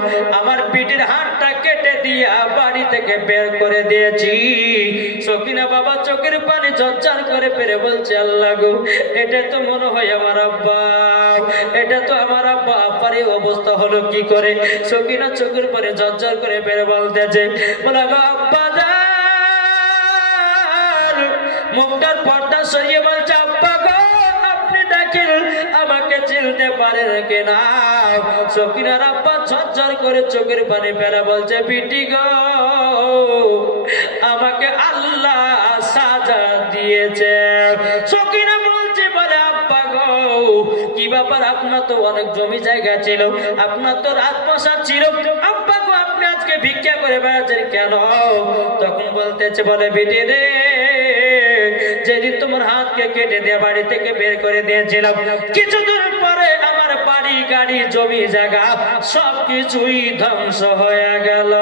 আমার পিটির হাতটা কেটে দিয়ে বাড়ি থেকে বের করে দিয়েছি। সকিনা বাবা চোখের পানি ঝরঝর করে পেরে বলছে আল্লাহ গো, এটা তো মনে হয় আমার আব্বা, এটা তো আমার আব্বা, আব্বার এই অবস্থা হলো কি করে? সকিনা চোখের পানি ঝরঝর করে পেরে বলতেছে বলে গো আব্বা মুখটার পর্দা সরিয়ে বলছে আব্বা গো আপনি দেখেন আমাকে চিনতে পারেন কিনা। সকিনার আব্বা ঝরঝর করে চোখের পানি ফেলে বলছে বিটি গো আমাকে আল্লাহ সাজা দিয়েছে। সকিনা বলছে বলে আব্বা গো কি ব্যাপার, আপনার তো অনেক জমি জায়গা ছিল, আপনার তো রাজপ্রাসাদ ছিল, আব্বা গো আপনি আজকে ভিক্ষা করে বেড়াচ্ছেন কেন? তখন বলতেছে বলে বিটি রে, যেদিন তোমার হাতকে কেটে দিয়ে বাড়ি থেকে বের করে দিয়েছিলাম, কিছুদিন পরে আমার বাড়ি গাড়ি জমি জায়গা সবকিছুই ধ্বংস হয়ে গেল,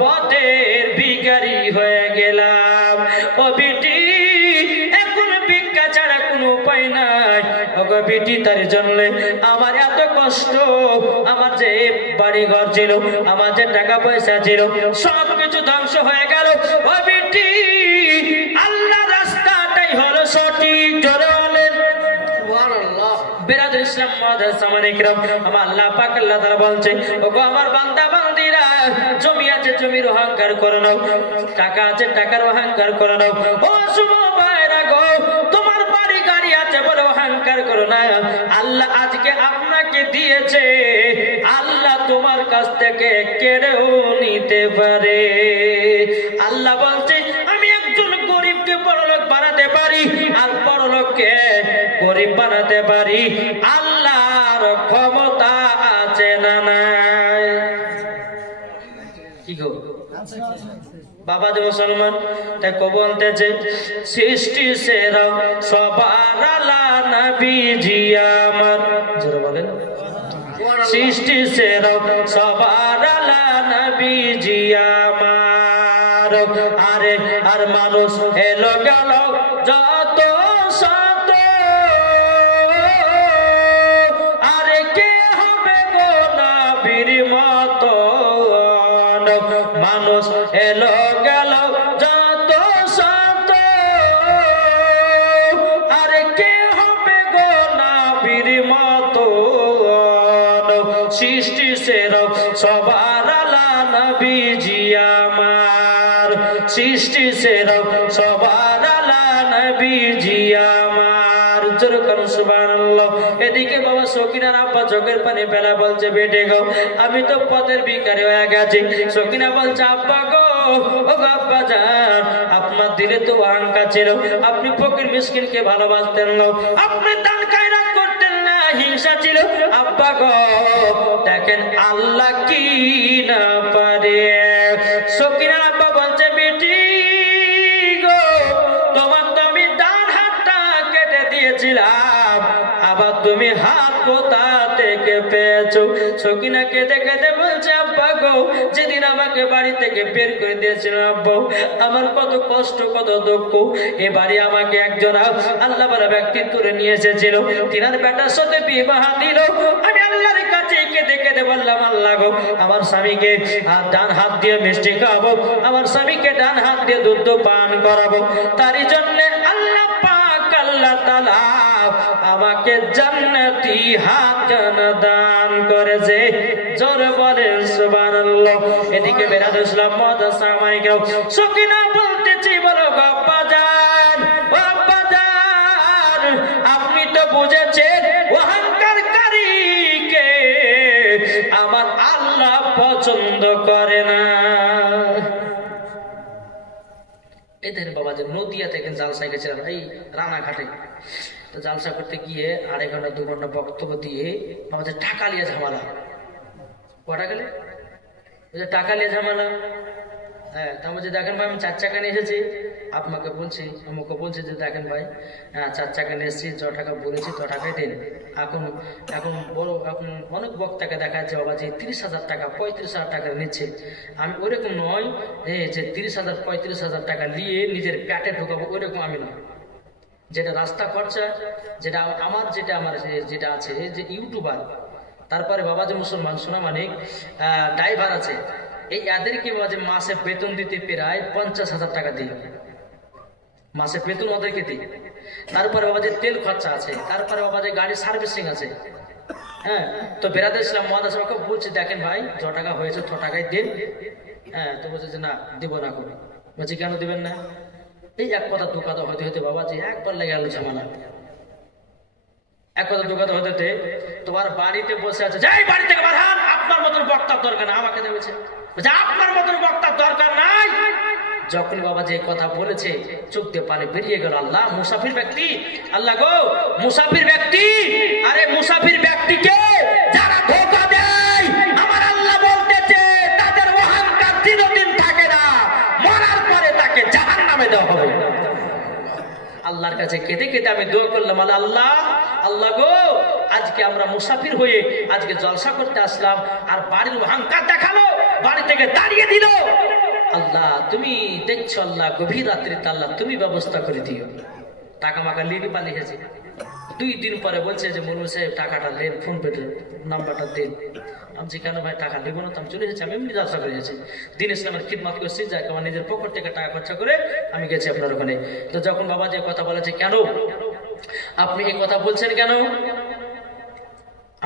পথের ভিখারি হয়ে গেলাম। ও বিটি এখন ভিক্ষা ছাড়া কোনো উপায় নাই। ওগো বিটি তার জন্য আমার এত কষ্ট, আমার যে বাড়ি ঘর ছিল, আমার যে টাকা পয়সা ছিল সবকিছু ধ্বংস হয়ে গেল। ও বিটি আল্লাহ রাস্তাটাই হলো সঠিক, জোরে বলেন সুবহানাল্লাহ। বেরাদুল ইসলাম মুআদ্দাস সামানিকরাম আমার আল্লাহ পাক আল্লাহ তাআলা বলছে ওগো আমার বান্দা বান্দিরা, জমি আছে জমির অহংকার করে নাও, টাকা আছে টাকার অহংকার করে নাও। ও শুভ ভাইরা গো, তোমার বাড়ি গাড়ি আছে বলে অহংকার করো না। আল্লাহ আজকে আপনাকে দিয়েছে, আল্লাহ তোমার কাছ থেকে কেড়েও নিতে পারে। আল্লাহ বলছে আমি একজন গরিবকে বড়লোক বানাতে পারি আর বড়লোককে গরিব বানাতে পারি, আল্লাহর ক্ষমতা আছে না নাই? কি গো বাবা যে মুসলমান তাই বলতেছে সৃষ্টি সেরা সবার আলা নবীজি আমার, জোরে বলেন সৃষ্টি সেরা সবার আলা নবীজি আমার। আরে আর মানুষ এলো গেল যত শত, আরে কে হবে গো নবীর মতো? মানুষ এলো গেল যত শত, আরে কে হবে গো নবীর মতো? সৃষ্টি সেরা সবার আলা নবীজি আমার, সৃষ্টি সেরা সবার আলা নবীজি আমার, জোরে করুন সুবহানাল্লাহ। এদিকে বাবা সকিনার আব্বা চোখের পানি ফেলা বলছে বেটে গো আমি তো পথের ভিখারি হয়ে গেছি। সকিনা বলছে আব্বা গো ও আব্বা জান, আপনার দিলে তো অহংকার ছিল, আপনি ফকির মিসকিনকে ভালোবাসতেন না, আপনি দান খায়রাত করতেন না, হিংসা ছিল। আব্বা গো দেখেন আল্লাহ কি না পারে। সকিনার আব্বা বলছে বেটি গো তোমার তো আমি ডান হাতটা কেটে দিয়েছিলাম, আবার তুমি হাত কোথা থেকে পেয়েছো? সকিনাকে দেখে বলছে, আব্বা গো, যেদিন আমাকে বাড়ি থেকে বের করে দিয়েছিলেন আব্বা, আমার কত কষ্ট, কত দুঃখ। এ বাড়ি আমাকে একজন আল্লাহ বলা ব্যক্তি তুলে নিয়ে এসেছিল, তিনার বেটার সাথে বিবাহ দিল। আমি আল্লাহর কাছে কেঁদে কেঁদে বললাম, আল্লাহ গো, আমার স্বামীকে ডান হাত দিয়ে মিষ্টি খাওয়াবো, আমার স্বামীকে ডান হাত দিয়ে দুধ পান করাবো। তারই জন্য আল্লাহ পাক, আল্লাহ তাআলা আমাকে জান্নাতি হাত দান করেছে। জোরে বলেন সুবহানাল্লাহ। এদিকে বেরাদুল ইসলাম মাদ্রাসা মাইকেও সকিনা বলতেছি, বলো আব্বা জান, আব্বা জান, আপনি তো বুঝেছেন অহংকারীকে আমার আল্লাহ পছন্দ করে না। এদের বাবা যে নদিয়া থেকে জালসায় গেছিলাম, এই রানাঘাটে। তো জালসা করতে গিয়ে 2.5 ঘন্টা 2 ঘন্টা বক্তব্য দিয়ে বাবা যে টাকা নিয়ে ঝামেলা। কটা গেলে ওই যে টাকা নিয়ে ঝামেলা। হ্যাঁ, তার মধ্যে দেখেন ভাই, আমি 4 চাকা নিয়ে এসেছি, আপনাকে বলছি, আমাকে বলছি যে দেখেন ভাই, 4 চাকা নিয়ে এসেছি, য টাকা বলেছি ত টাকাই দেন। এখন বড়, এখন অনেক বক্তাকে দেখা যাচ্ছে বাবা যে 30,000 টাকা 35,000 টাকা নিচ্ছে। আমি ওইরকম নয় যে 30,000 35,000 টাকা নিয়ে নিজের প্যাটে ঢোকাবো, ওইরকম আমি নয়। যেটা রাস্তা খরচা, যেটা আমার যেটা আছে, যে ইউটিউবার, তারপরে বাবা যে মুসলমান সোনামানিক ড্রাইভার আছে, এই এদেরকে বাবা যে মাসে বেতন দিতে প্রায় 50,000 টাকা দিই, মাসে বেতন ওদেরকে দিই। তারপরে বাবা যে তেল খরচা আছে, তারপরে বাবা যে গাড়ি সার্ভিসিং আছে। হ্যাঁ, তো বেরাদুল ইসলাম মাদ্রাসাকে বলছি, দেখেন ভাই, য টাকা হয়েছে ছ টাকায় দিন। হ্যাঁ, তো বলছে যে না, দিব না করে। বলছি কেন দিবেন না? এই এক কথা দু কথা হতে হতে বাবা যে একবার লেগে গেল ঝামেলা। এক কথা দু কথা হতে হতে তোমার বাড়িতে বসে আছে, যাই বাড়ি থেকে বাড়ান, আপনার মতন বক্তার দরকার না। আমাকে দেখেছে, আপনার মতন বক্তার দরকার নাই। যখন বাবা যে কথা বলেছে, চোখ দিয়ে পানি বেরিয়ে গেল। আল্লাহ, মুসাফির ব্যক্তি, আল্লাহ গো, মুসাফির ব্যক্তি, আরে মুসাফির ব্যক্তিকে যারা ধোঁকা দেয়, আমার আল্লাহ বলতেছে তাদের অহংকার চিরদিন থাকে না, মরার পরে তাকে জাহান্নামে দেওয়া হবে। আল্লাহর কাছে কেঁদে কেঁদে আমি দোয়া করলাম, আল্লাহ, আল্লাহ গো, আজকে আমরা মুসাফির হয়ে আজকে জলসা করতে আসলাম, আর বাড়ির অহংকার দেখালো, বাড়ি থেকে তাড়িয়ে দিল। আল্লাহ তুমি দেখছো, আল্লাহ গভীর রাত্রিতে আল্লাহ তুমি ব্যবস্থা করে দিও। টাকা মাকা লিখে পালিয়েছে। 2 দিন পরে বলছে যে মনুর সাহেব টাকাটা নেন, ফোন পে নাম্বারটা দেন। আমি কেন ভাই টাকা নেব না, তো আমি চলে এসেছি, আমি এমনি জলসা করে গেছি, দিন ইসলামের খিদমত করছি, যাকে আমার নিজের পকেট থেকে টাকা খরচা করে আমি গেছি আপনার ওখানে। তো যখন বাবা যে কথা বলেছে, কেন আপনি এই কথা বলছেন কেন?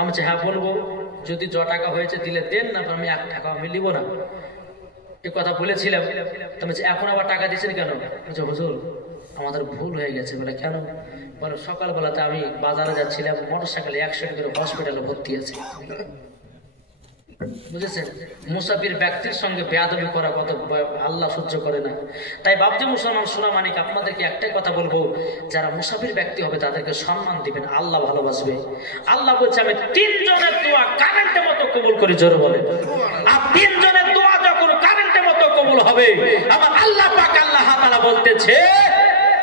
আমি হ্যাঁ বলবো, যদি য টাকা হয়েছে দিলে দেন, না আমি 1 টাকা আমি নিব না, এ কথা বলেছিলাম। এখন আবার টাকা দিচ্ছেন কেন? বলছে হুজুর আমাদের ভুল হয়ে গেছে। বলে কেন? বলে সকালবেলাতে আমি বাজারে যাচ্ছিলাম, মোটরসাইকেলে 100 করে হসপিটালে ভর্তি আছে। বুঝেছেন? মুসাফির ব্যক্তির সঙ্গে বেয়াদবি করা কত আল্লাহ সহ্য করে না। তাই বাপজি মুসলমান সোনামানিক, আপনাদেরকে একটাই কথা বলবো, যারা মুসাফির ব্যক্তি হবে তাদেরকে সম্মান দিবেন, আল্লাহ ভালোবাসবে। আল্লাহ বলছে আমি 3 জনের দোয়া কারেন্টের মতো কবুল করি। জোরে বলে, আর 3 জনের দোয়া যখন কারেন্টের মতো কবুল হবে, আমার আল্লাহ পাক আল্লাহ তাআলা বলতেছে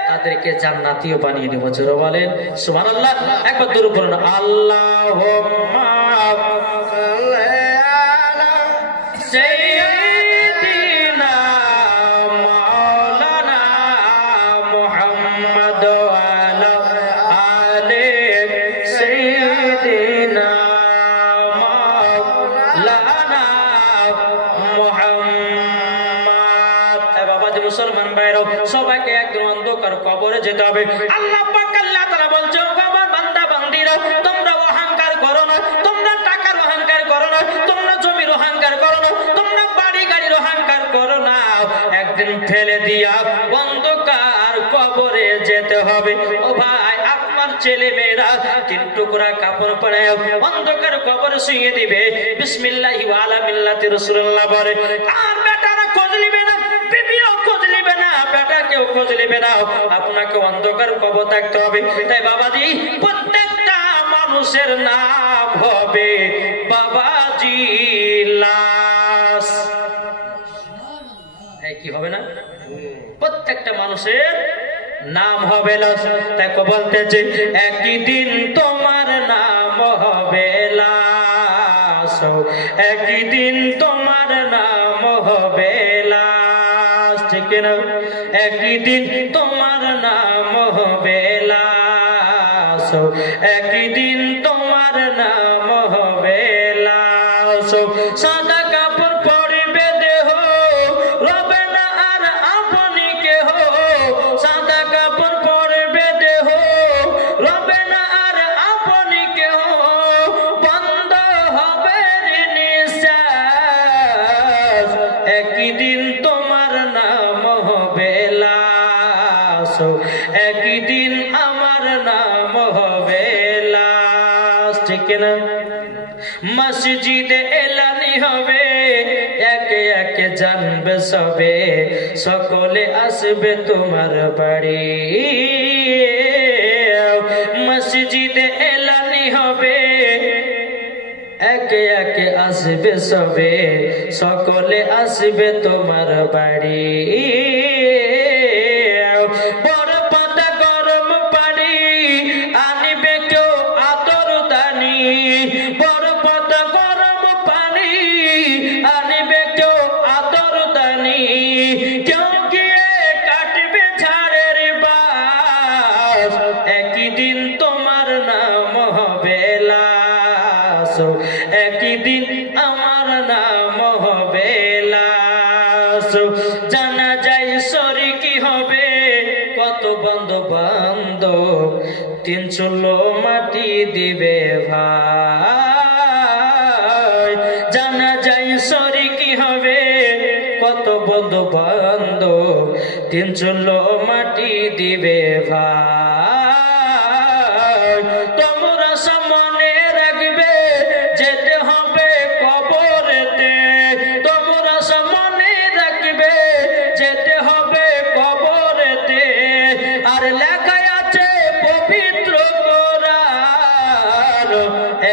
তাদেরকে জান্নাতীয় বানিয়ে দেব। জোরে বলেন সুবহানাল্লাহ। একবার দরুদ পড়ুন, আল্লাহুম্মা سيدنا مولانا محمد وعلى آل سيدنا مولانا محمد। বাবা যে মুসলমান ভাইরাও, সবাইকে একদম অন্ধকার কবরে যেতে হবে। আল্লাহ পাক আল্লাহ তাআলা বলছে, আমার বান্দা বান্দীরা, তোমরা অহংকার করো না, তোমরা টাকার অহংকার করো না, তোমরা জমির অহংকার করো না, তোমরা বাড়ি গাড়ির অহংকার করো না। একদিন ফেলে দিয়া অন্ধকার কবরে যেতে হবে। ও ভাই, আপনার ছেলে মেয়েরা 3 টুকরা কাপড় পরে অন্ধকার কবরে শুয়ে দিবে, বিসমিল্লাহি ওয়া আলা মিল্লাতি রাসূলুল্লাহ বলে। আর বেটারা খোঁজ নিবে না, বিবিও খোঁজ নিবে না, বেটাকেও খোঁজ নিবে না, আপনাকে অন্ধকার কবর থাকতে হবে। তাই বাবাজি, প্রত্যেকটা মানুষের নাম হবে বাবাজি লাশ। কি হবে না? প্রত্যেকটা মানুষের নাম হবে লাশ। তাই বলতেছে একদিন তোমার নাম একদিন তোমার নাম হবে লাশ, ঠিক না? একদিন তোমার নাম হবে লাশ, একদিন তোমার নাম হবে লাশ। সাদা কাপড় পরিবে দেহ, রবে না আর আপনি কেহ। সাদা কাপড় পরিবে দেহ, রবে না আর আপনি কেহ। বন্ধ হবে নিঃশ্বাস, একদিন তোমার নাম হবে লাশ, একদিন আমার নাম হবে লাশ, ঠিক না? মসজিদে এলানি হবে, একে একে জানবে সবে, সকলে আসবে তোমার বাড়ি। মসজিদে এলানি হবে, একে একে আসবে সবে, সকলে আসবে তোমার বাড়ি। বড় পাতা গরম পানি আনিবে কেউ আতর দানি, বড় পাতা গরম পানি আনিবে কেউ আতর দানি। কেউ গিয়ে কাটবে ঝাড়ের বাস, একদিন তোমার নাম হবে লাশ, একদিন আমার নাম হবে লাশ। জানা যায় শরীকি হবে কত বন্ধু বান্ধব, 3 চুলো মাটি দিবে ভাই। জানা যায় শরীকি হবে কত বন্ধু বান্ধব, 3 চুলো মাটি দিবে ভাই। তোমরা সামনে রাখবে যেতে হবে কবরেতে, তোমরা সামনে রাখবে যেতে হবে কবরেতে। আর লেখা আছে পবিত্র কোরআন,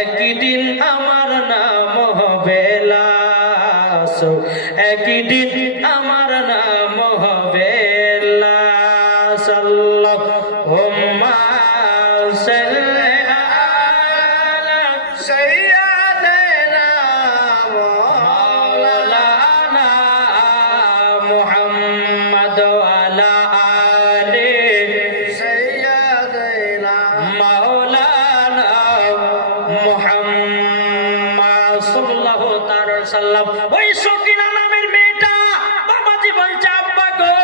একদিন আমার নাম হবে লাশ, একদিন আমার নাম হবে লাশ। আল্লাহুম্মা সাল্লি আলা سيدنا মাওলানা মুহাম্মদ ওয়া আলা আলি سيدنا মাওলানা মুহাম্মদ সাল্লাল্লাহু তাআলা সাল্লাম। ওই সকিনা নামের মেয়েটা বাবাজি বলছে, আব্বা গো,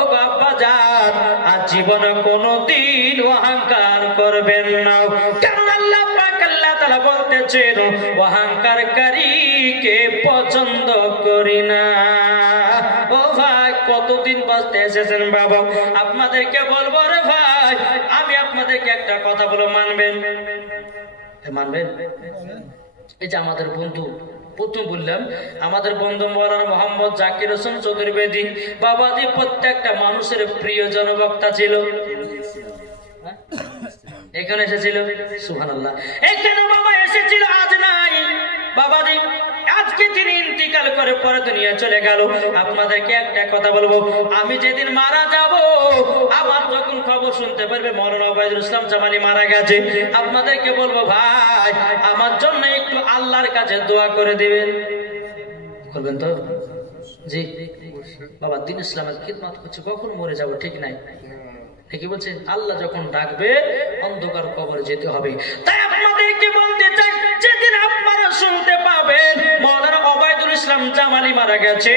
ও আব্বা জান, আজ জীবনে কোনোদিন অহংকার করবেন না। কারণ আল্লাহ পাক আল্লাহ তাআলা বলতেছেন, অহংকারকারীকে পছন্দ করি না। ও ভাই, কতদিন বাঁচতে এসেছেন বাবা, আপনাদেরকে বলবো রে ভাই, আমি আপনাদেরকে একটা কথা বলে মানবেন, মানবেন? এই যে আমাদের বন্ধু, প্রথম বললাম আমাদের বন্ধু মৌলানা মোহাম্মদ জাকির হোসেন চতুর্বেদী বাবাজি প্রত্যেকটা মানুষের প্রিয় জনবক্তা ছিল। এখানে এসেছিল, সুবহানাল্লাহ, এখানে বাবা এসেছিল, আজ নাই বাবাজি। আজকে তিনি ইন্তিকাল করে পরে দুনিয়া চলে গেল। আপনাদেরকে একটা কথা বলবো, আমি যেদিন মারা যাব, আমার যখন খবর শুনতে পারবে মৌলানা ওবায়দুল ইসলাম জামালি মারা গেছে, আপনাদেরকে বলবো ভাই আমার জন্য একটু আল্লাহর কাছে দোয়া করে দিবেন, করবেন তো? জি বাবা, দিন ইসলামের খিদমত করছে, কখন মরে যাব ঠিক নাই, ঠিকই বলছে। আল্লাহ যখন ডাকবে অন্ধকার কবরে যেতে হবে। তাই আপনাদেরকে বলতে চাই, যেদিন আপনারা শুনতে পাবেন মৌলানা ওবায়দুল ইসলাম জামালি মারা গেছে,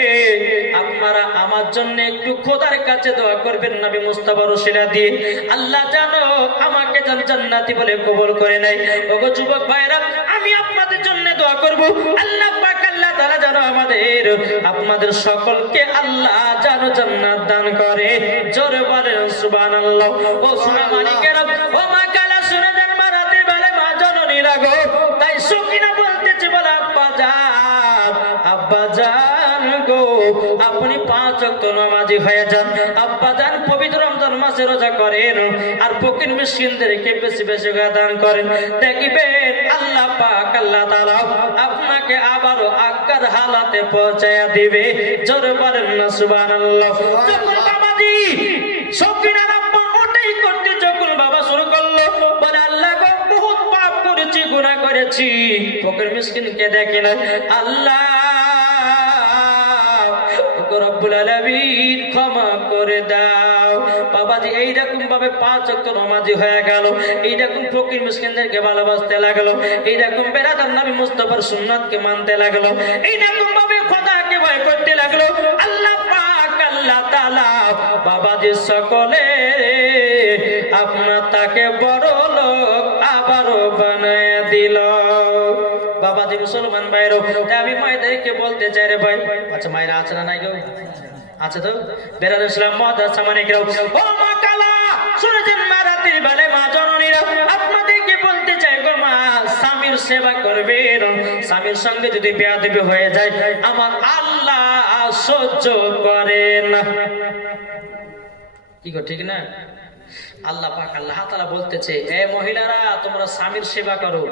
আপনারা আমার জন্য একটু খোদার কাছে দোয়া করবেন নবী মুস্তাফার ওসিলা দিয়ে। আল্লাহ জানো আমাকে যেন জান্নাতি বলে কবুল করে নেয়। ওগো যুবক ভাইরা, আমি আপনাদের জন্য দোয়া করব, আল্লাহ পাক আল্লাহ তাআলা যেন আমাদের আপনাদের সকলকে আল্লাহ যেন জান্নাত দান করে। জোরে বলেন সুবহানাল্লাহ। ও সোনা মানিকেরা, ও মা কালা শুনে যান মারাতে বলে মা জননী রাগো। তাই সকিনা বলতেছে, বলে আব্বা জান, আব্বা জান গো, আপনি 5 ওয়াক্ত নামাজি হয়ে যান। আব্বা জান পবিত্র রমজান মাসে রোজা করেন আর ফকির মিসকিনদেরকে বেশি বেশি দান করেন। দেখবেন আল্লাহ পাক আল্লাহ তাআলা আপনাকে আবারও আজ্ঞার হালাতে পৌঁছায়া দিবে। জোরে বলেন না সুবহানাল্লাহ। যখন বাবাজি সকিনার আব্বা ওটাই করতে যখন বাবা শুরু করলো, বলে আল্লাহ গো, বহুত পাপ করেছি, গুনাহ করেছি, দিচ্ছি, ফকির মিসকিনকে দেখে না। আল্লাহ রব্বুল আলামিন ক্ষমা করে দাও। বাবাজি এইরকম ভাবে 5 ওয়াক্ত নামাজি হয়ে গেল, এইরকম ফকির মিসকিনদেরকে ভালোবাসতে লাগলো, এইরকম বেরাদার নবী মুস্তাফার সুন্নাতকে মানতে লাগলো, এইরকম ভাবে খোদাকে ভয় করতে লাগলো। আল্লাহ পাক আল্লাহ তাআলা বাবাজি সকলে আপনার তাকে বড় লোক আবারও বানায় দিল। বাবাজি মুসলমান ভাইরো, আমি মায়েদেরকে বলতে চাই রে ভাই, আচ্ছা মায়েরা আছে না নাই গো? আছে তো? বেরাদ ইসলাম মাদ্রাসা মানে কেউ ও মা কালা শুনেছেন মা রাতের বেলায় মা জননীরা আপনাদেরকে বলতে চাই গো মা, স্বামীর সেবা করবেন, স্বামীর সঙ্গে যদি বেয়াদবি হয়ে যায় আমার আল্লাহ সহ্য করেন না। কি গো ঠিক না? আল্লাহ পাক আল্লাহ তাআলা বলতেছে, এ মহিলারা তোমরা স্বামীর সেবা করো।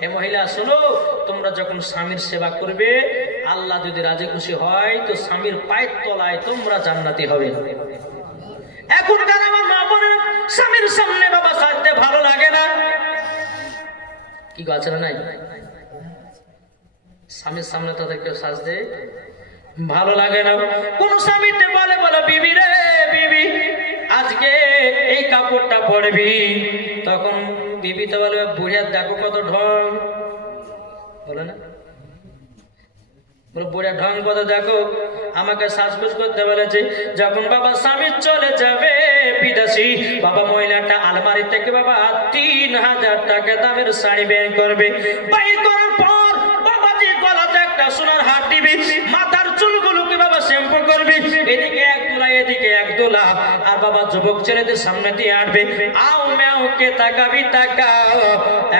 হে মহিলা শোনো, তোমরা যখন স্বামীর সেবা করবে আল্লাহ যদি রাজি খুশি হয় তো স্বামীর পায়ের তলায় তোমরা জান্নাতি হবে। এখনকার আমার মা বোনের স্বামীর সামনে বাবা সাজতে ভালো লাগে না, কি আছে না নাই? স্বামীর সামনে তাদেরকে সাজতে ভালো লাগে না। কোন স্বামীতে বলে বলো বিবি রে বিবি আজকে এই কাপড়টা পরবি, তখন বিবি তো বলবে বুড়িয়া দেখো কত ঢং, বলে না? বলে বুড়িয়া ঢং কত দেখো, আমাকে সাজগুজ করতে বলেছে। যখন বাবা স্বামী চলে যাবে বিদেশি, বাবা মহিলাটা আলমারি থেকে বাবা 3000 টাকা দামের শাড়ি বের করবে, বের করার পর বাবাজি গলাতে একটা সোনার হার দিবি, মাথার চুলগুলোকে বাবা শ্যাম্পু করবি, এদিকে এক দোলা এদিকে এক দোলা, আর বাবা যুবক ছেলেদের সামনে দিয়ে আটবে, আও ম্যাও কে তাকাবি তাকাও,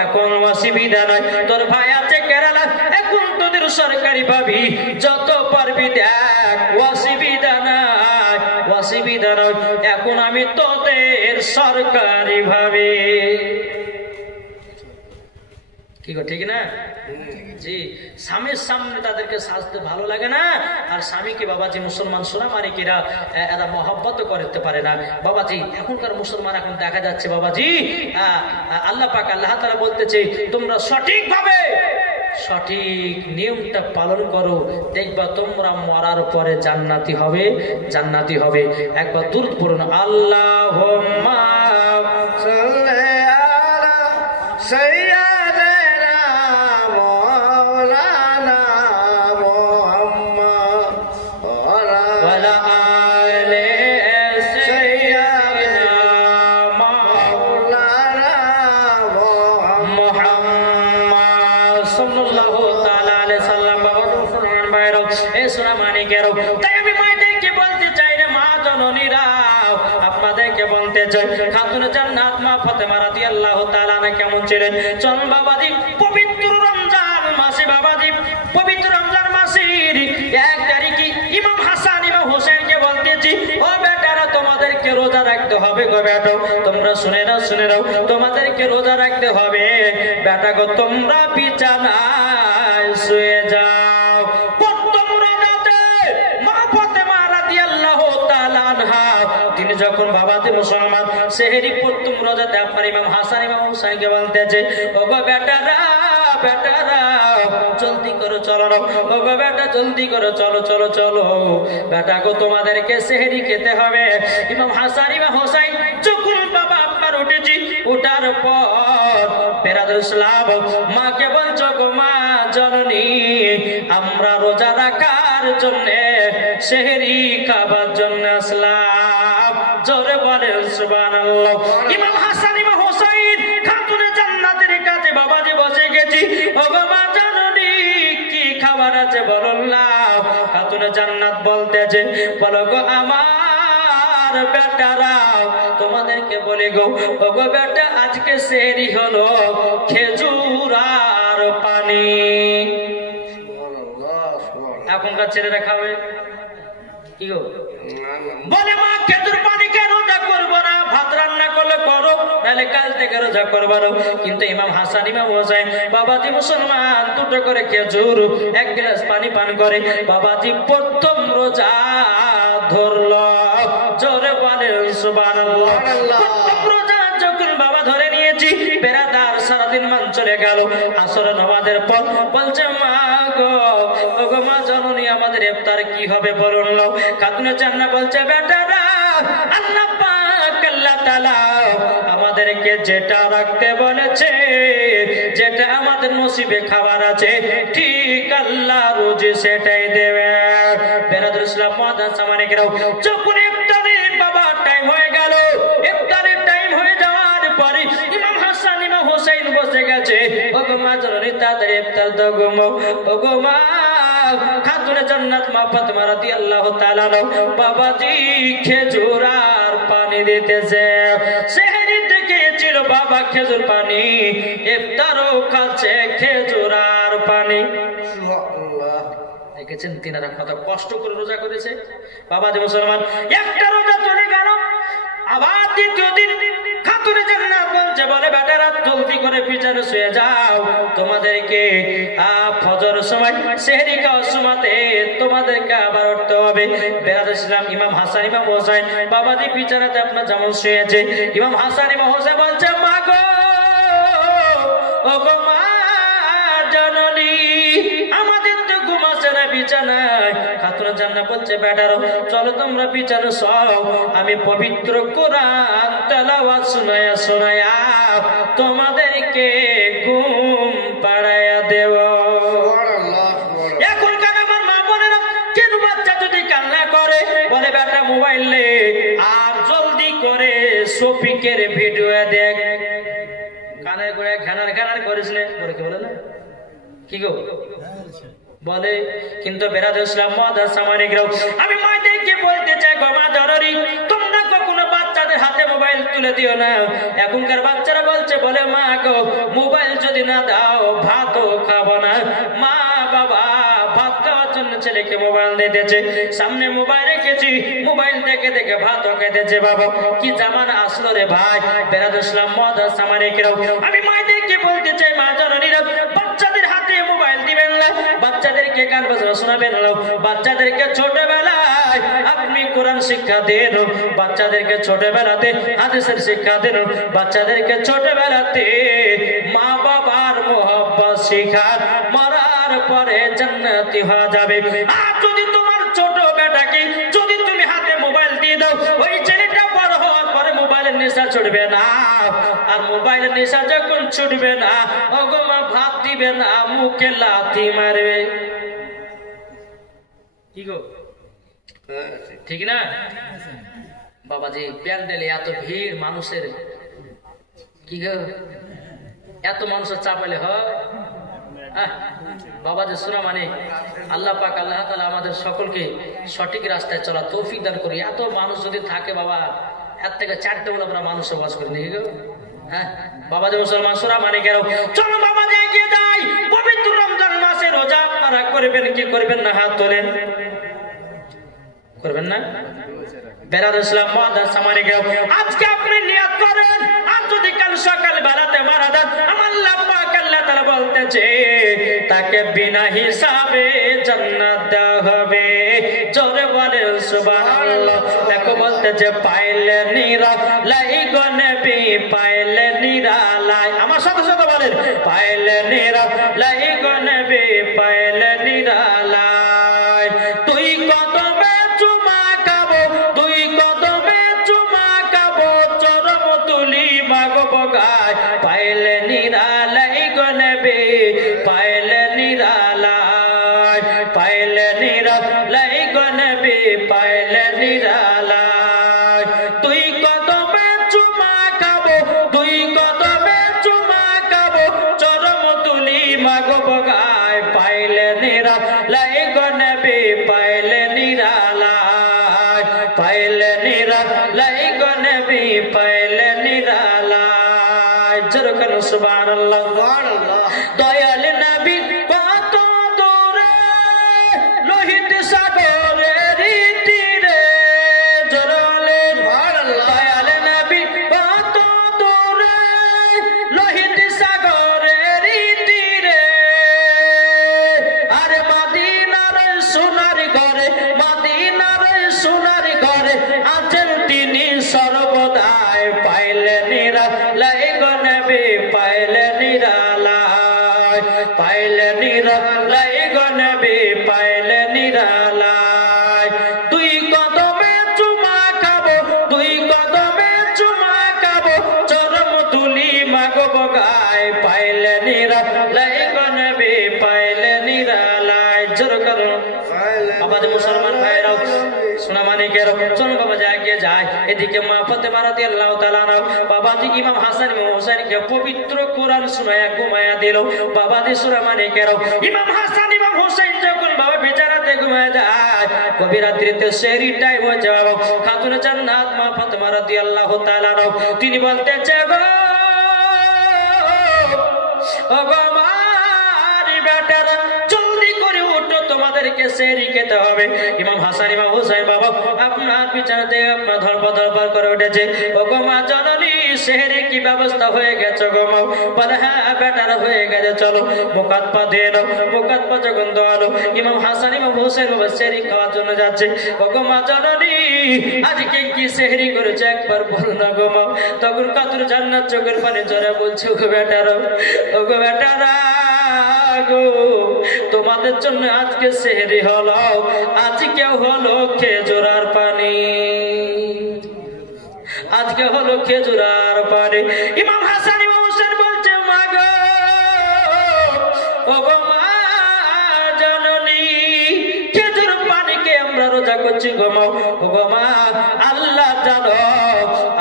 এখন অসুবিধা নয়, তোর ভাই আছে কেরালা, এখন তোদের সরকারি ভাবি যত পারবি দেখ, অসুবিধা নাই অসুবিধা নয়, এখন আমি তোদের সরকারি ভাবি। কি গো ঠিক না? জি, স্বামীর সামনে তাদেরকে সাজতে ভালো লাগে না, আর স্বামীকে বাবাজি মুসলমান সোনামানিকেরা এরা মহব্বত করতে পারে না। বাবাজি এখনকার মুসলমান এখন দেখা যাচ্ছে বাবাজি আল্লাহ পাক আল্লাহ তাআলা বলতেছে তোমরা সঠিকভাবে সঠিক নিয়মটা পালন করো, দেখবা তোমরা মরার পরে জান্নাতি হবে, জান্নাতি হবে। একবার দুরূদ পড়ুন, আল্লাহুম্মা সাল্লি আলা সাইয়্যিদিনা মাওলানা মুহাম্মদ ওয়া আলা আলি সাইয়্যিদিনা মাওলানা মুহাম্মদ সাল্লাল্লাহু তাআলা আলাইহি সাল্লাম। বাবা মুসলমান ভাইরা, এই সোনা মানিকেরও, তাই আমি মায়েদেরকে বলতে চাই রে মা জননীরা, আপনাদেরকে বলতে চাই খাতুনে জান্নাত মা ফাতেমা রাদিয়াল্লাহু তাআলা আনহা কেমন ছিলেন। চল বাবাজি পবিত্র রমজান মাসে, বাবাজি পবিত্র রমজান মাসের 1 তারিখে ইমাম হাসান ইমাম হোসেনকে বলতেছি, ও বেটারা তোমাদেরকে রোজা রাখতে হবে গো বেটা, তোমরা শুনে নাও তোমাদেরকে রোজা রাখতে হবে বেটা গো, তোমরা বিছানায় শুয়ে যাও। প্রথম রোজাতে মা ফাতেমা রাদিয়াল্লাহু তাআলা আনহা তিনি যখন বাবাজি মুসলমান সেহরি প্রথম রোজাতে আপনার ইমাম হাসান ইমাম হোসেনকে বলতেছে, ও গো বেটারা বেটারা জলদি করো চলো, ও গো বেটা জলদি করো চলো চলো চলো বেটা গো, তোমাদেরকে সেহরি খেতে হবে। ইমাম হাসান ইমাম হোসেন যখন বাবা আপনার উঠেছি, উঠার পর বেরাদুল ইসলাম মাকে বলছো গো মা জননী, আমরা রোজা রাখার জন্য সেহরি খাবার জন্য আসলাম, জোরে বলেন সুবহানাল্লাহ। ইমাম হাসান ইমাম হোসেন খাতুনে জান্নাতের কাছে বাবাজি বসে গেছি, ও গো মা জননী কি খাবার আছে বলুন না। খাতুনে জান্নাত বলতেছে, বলো গো আমার বেটারা তোমাদেরকে বলে গো, ও গো বেটা আজকে সেহরি হলো খেজুর আর পানি। এখনকার ছেলেরা খাবে কি গো? বলে মা খেজুর পানি কে রোজা করবো না, ভাত রান্না করলে করো, নাহলে কাল থেকে রোজা করবো না। কিন্তু ইমাম হাসান ইমাম হোসেন বাবাজি মুসলমান দুটো করে খেজুর 1 গ্লাস পানি পান করে বাবাজি প্রথম রোজা ধরল, জোরে বলেন সুবহানাল্লাহ। প্রথম রোজা যখন বাবা ধরে নিয়েছি বেরাদার সারাদিন মান চলে গেল। আসর নামাজের পর বলছে মা গো, ওগো মা জননী আমাদের ইফতার কি হবে বলুন নাও। খাতুনে জান্নাত বলছে বেটারা আল্লাহ পাক আল্লাহ তাআলা আমাদেরকে যেটা রাখতে বলেছে, যেটা আমাদের নসিবে খাবার আছে, ঠিক আল্লাহ রোজ সেটাই দেবে। বেরাদুল ইসলাম মাদান সামানে গেরাও যখন ইফতারের বাবা টাইম হয়ে গেল, ইফতারের টাইম হয়ে যাওয়ার পরে ইমাম হাসান ইমাম হোসেন বসে গেছে। ওগো মা জননী তাড়াতাড়ি ইফতার দাও গো মা। ওগো মা খাতুনে জান্নাত মা ফাতেমা রাদিয়াল্লাহু তাআলা বাবাজি খেজুর আর পানি দিতেছে। সেহরি থেকে ছিল বাবা খেজুর পানি, ইফতারও খাচ্ছে খেজুর আর পানি। সুবহানাল্লাহ। দেখেছেন তিনারা কত কষ্ট করে রোজা করেছে। বাবা যে মুসলমান, একটা রোজা চলে গেল, আবার দ্বিতীয় দিন খাতুনে জান্নাত বলছে বলে বেটারা জলদি করে বিছানে শুয়ে যাও, তোমাদেরকে ফজর সময় সেহরি খাওয়ার সময়তে তোমাদেরকে আবার উঠতে হবে। বেরাদুল ইসলাম ইমাম হাসান ইমাম হোসেন বাবাজি বিছানাতে আপনার যেমন শুয়েছে, ইমাম হাসান ইমাম হোসেন বলছে মা গো, ও গো মা জননী আমাদের তো ঘুমাচ্ছে না বিছানায়। খাতুনে জান্নাত বলছে বেটারো চলো তোমরা বিছানে শোও, আমি পবিত্র কোরআন তেলাওয়াত শোনায়া শোনায়া তোমাদেরকে ঘুম পাড়ায়া দেব। এখনকার আমার মা বোনেরা কেন বাচ্চা যদি কান্না করে বলে বেটা মোবাইল নে আর জলদি করে শফিকের ভিডিও দেখ, কানের করে ঘানার ঘানার করিস না করে, কি বলে না কি গো বলে। কিন্তু বেরাদুল ইসলাম মাদার সামানে গেরাও আমি মায়েদেরকে বলতে চাই গো মা জননী, তোমরা কখনো বাচ্চাদের হাতে মোবাইল তুলে দিও না। এখনকার বাচ্চারা বলছে বলে মা গো মোবাইল যদি না দাও ভাতও খাবো না। মা বাবা ভাত খাওয়ার জন্য ছেলেকে মোবাইল দিতেছে, সামনে মোবাইল রেখেছি, মোবাইল দেখে দেখে ভাতও খেতেছে। বাবা কি জামানা আসলো রে ভাই। বেরাদুল ইসলাম মাদার সামানে গেরাও আমি মায়েদেরকে বলতে চাই মা জননীরা বাচ্চাদের হাতে মোবাইল দিবেন না, বাচ্চাদেরকে গান বাজনা শোনাবেন না, বাচ্চাদেরকে ছোটবেলায় আপনি কোরআন শিক্ষা দেন, বাচ্চাদেরকে ছোটবেলাতে হাদিসের শিক্ষা দেন, বাচ্চাদেরকে ছোটবেলাতে মা বাবার মোহব্বত শিখান, মরার পরে জান্নাতি হয়ে যাবে। আর যদি তোমার ছোট বেটাকে যদি তুমি হাতে মোবাইল দিয়ে দাও, ওই ছেলেটা বড় হওয়ার পরে মোবাইলের নেশা ছুটবে না। আর মোবাইলের নেশা যখন ছুটবে না, ওগো মা ভাত দিবে না, মুখে লাথি মারবে। কি গো ঠিক না বাবাজি? প্যান্ডেলে এত ভিড় মানুষের, কি গো এত মানুষের চাপালে হয় বাবাজি? শোনা মানে আল্লাহ পাক আল্লাহ তাআলা আমাদের সকলকে সঠিক রাস্তায় চলা তৌফিক দান করি। এত মানুষ যদি থাকে বাবা, এর থেকে চারটে বলে আমরা মানুষ বাস করি নাকি গো? হ্যাঁ বাবাজি মুসলমান শোনা মানে গেল, চলো বাবাজি এগিয়ে যাই। পবিত্র রমজান মাসে রোজা আপনারা করবেন কি করবেন না? হাত তোলেন, করবেন না? বেরাদুল ইসলাম মাদার সামানে গেল, আজকে আপনি নিয়ত করেন আর যদি কাল সকাল বেলাতে মারা যান, আমার আল্লাহ পাক আল্লাহ তাআলা বলতেছে তাকে বিনা হিসাবে জান্নাত দেওয়া হবে। জোরে বলেন সুবহানাল্লাহ। দেখো বলতেছে পাইলে নিরালাই গো নবী, পাইলে নিরালাই, আমার সাথে সাথে বলেন পাইলে নিরালাই গো নবী, পাইলে নিরালাই। তুই কদমে চুমা খাবো, তুই কদমে চুমা খাবো, চরম তুলি মাগো গায়, পাইলে নিরালাই গো নবী, পাইলে নিরালাই, পাইলে নিরালাই গো নবী, পাইলে নিরালাই। তুই কদমে চুমা খাবো, তুই কদমে চুমা খাবো, চরম তুলি মাগো গায়, পাইলে নিরালাই গো নবী, পাইলে নিরালাই, পাইলে নিরালাই গো নবী, পাইলে নিরালাই। যেরকম সুবহানাল্লাহ সুবহানাল্লাহ। দয়াল নবী কত দূরে লোহিত সাগরের তীরে, জরলে দয়াল নবী কত দূরে লোহিত সাগরের তীরে। আরে মদিনার সোনার ঘরে, মদিনার সোনার ঘরে আছেন তিনি সর্বদাই, পাইলে নিরালাই গো নবী, পাইলে যায়। এদিকে মা ফাতেমা রাদিয়াল্লাহু তাআলা বাবাজি ইমাম হাসান ইমাম হোসেনকে পবিত্র কোরআন শোনায়া ঘুমায়া দিল। বাবাজি সূরা মানিকেরও ইমাম হাসান ইমাম হোসেন যখন বাবা বিছানাতে ঘুমায়া যায়, কবি রাত্রিতে সেহরি টাইম হয়েছে বাবা, খাতুনে জান্নাত মা ফাতেমা রাদিয়াল্লাহু তাআলা তিনি বলতেছে গো বেটারা জলদি করে উঠো, তোমাদেরকে সেহরি খেতে হবে। ইমাম হাসান ইমাম হোসেন বাবা আপনার বিছানাতে আপনার ধরপর করে উঠেছে। ও গো মা জননী সেহরি কি ব্যবস্থা হয়ে গেছে গো মা? বলে হ্যাঁ বেটারা হয়ে গেছে, চলো মুখাত পা দিয়ে দাও। মুখাত পা যখন দোয়ালো ইমাম হাসান ইমাম হোসেন বাবা সেহরি খাওয়ার জন্য যাচ্ছে। ও গো মা জননী আজকে কি সেহরি করেছে একবার বলো না গো মা। তখন কাতুর জান্নাত চোখের পানি জোরে বলছে ও গো বেটারা, ও গো বেটারা গো তোমাদের জন্য আজকে সেহরি হলো, আজকে হলো খেজুর আর পানি, আজকে হলো খেজুর আর পানি। ইমাম হাসান ইমাম হোসেন বলছে মা গো ও গো মা জননী খেজুর পানিকে আমরা রোজা করছি গো মা। ও গো মা আল্লাহ জানো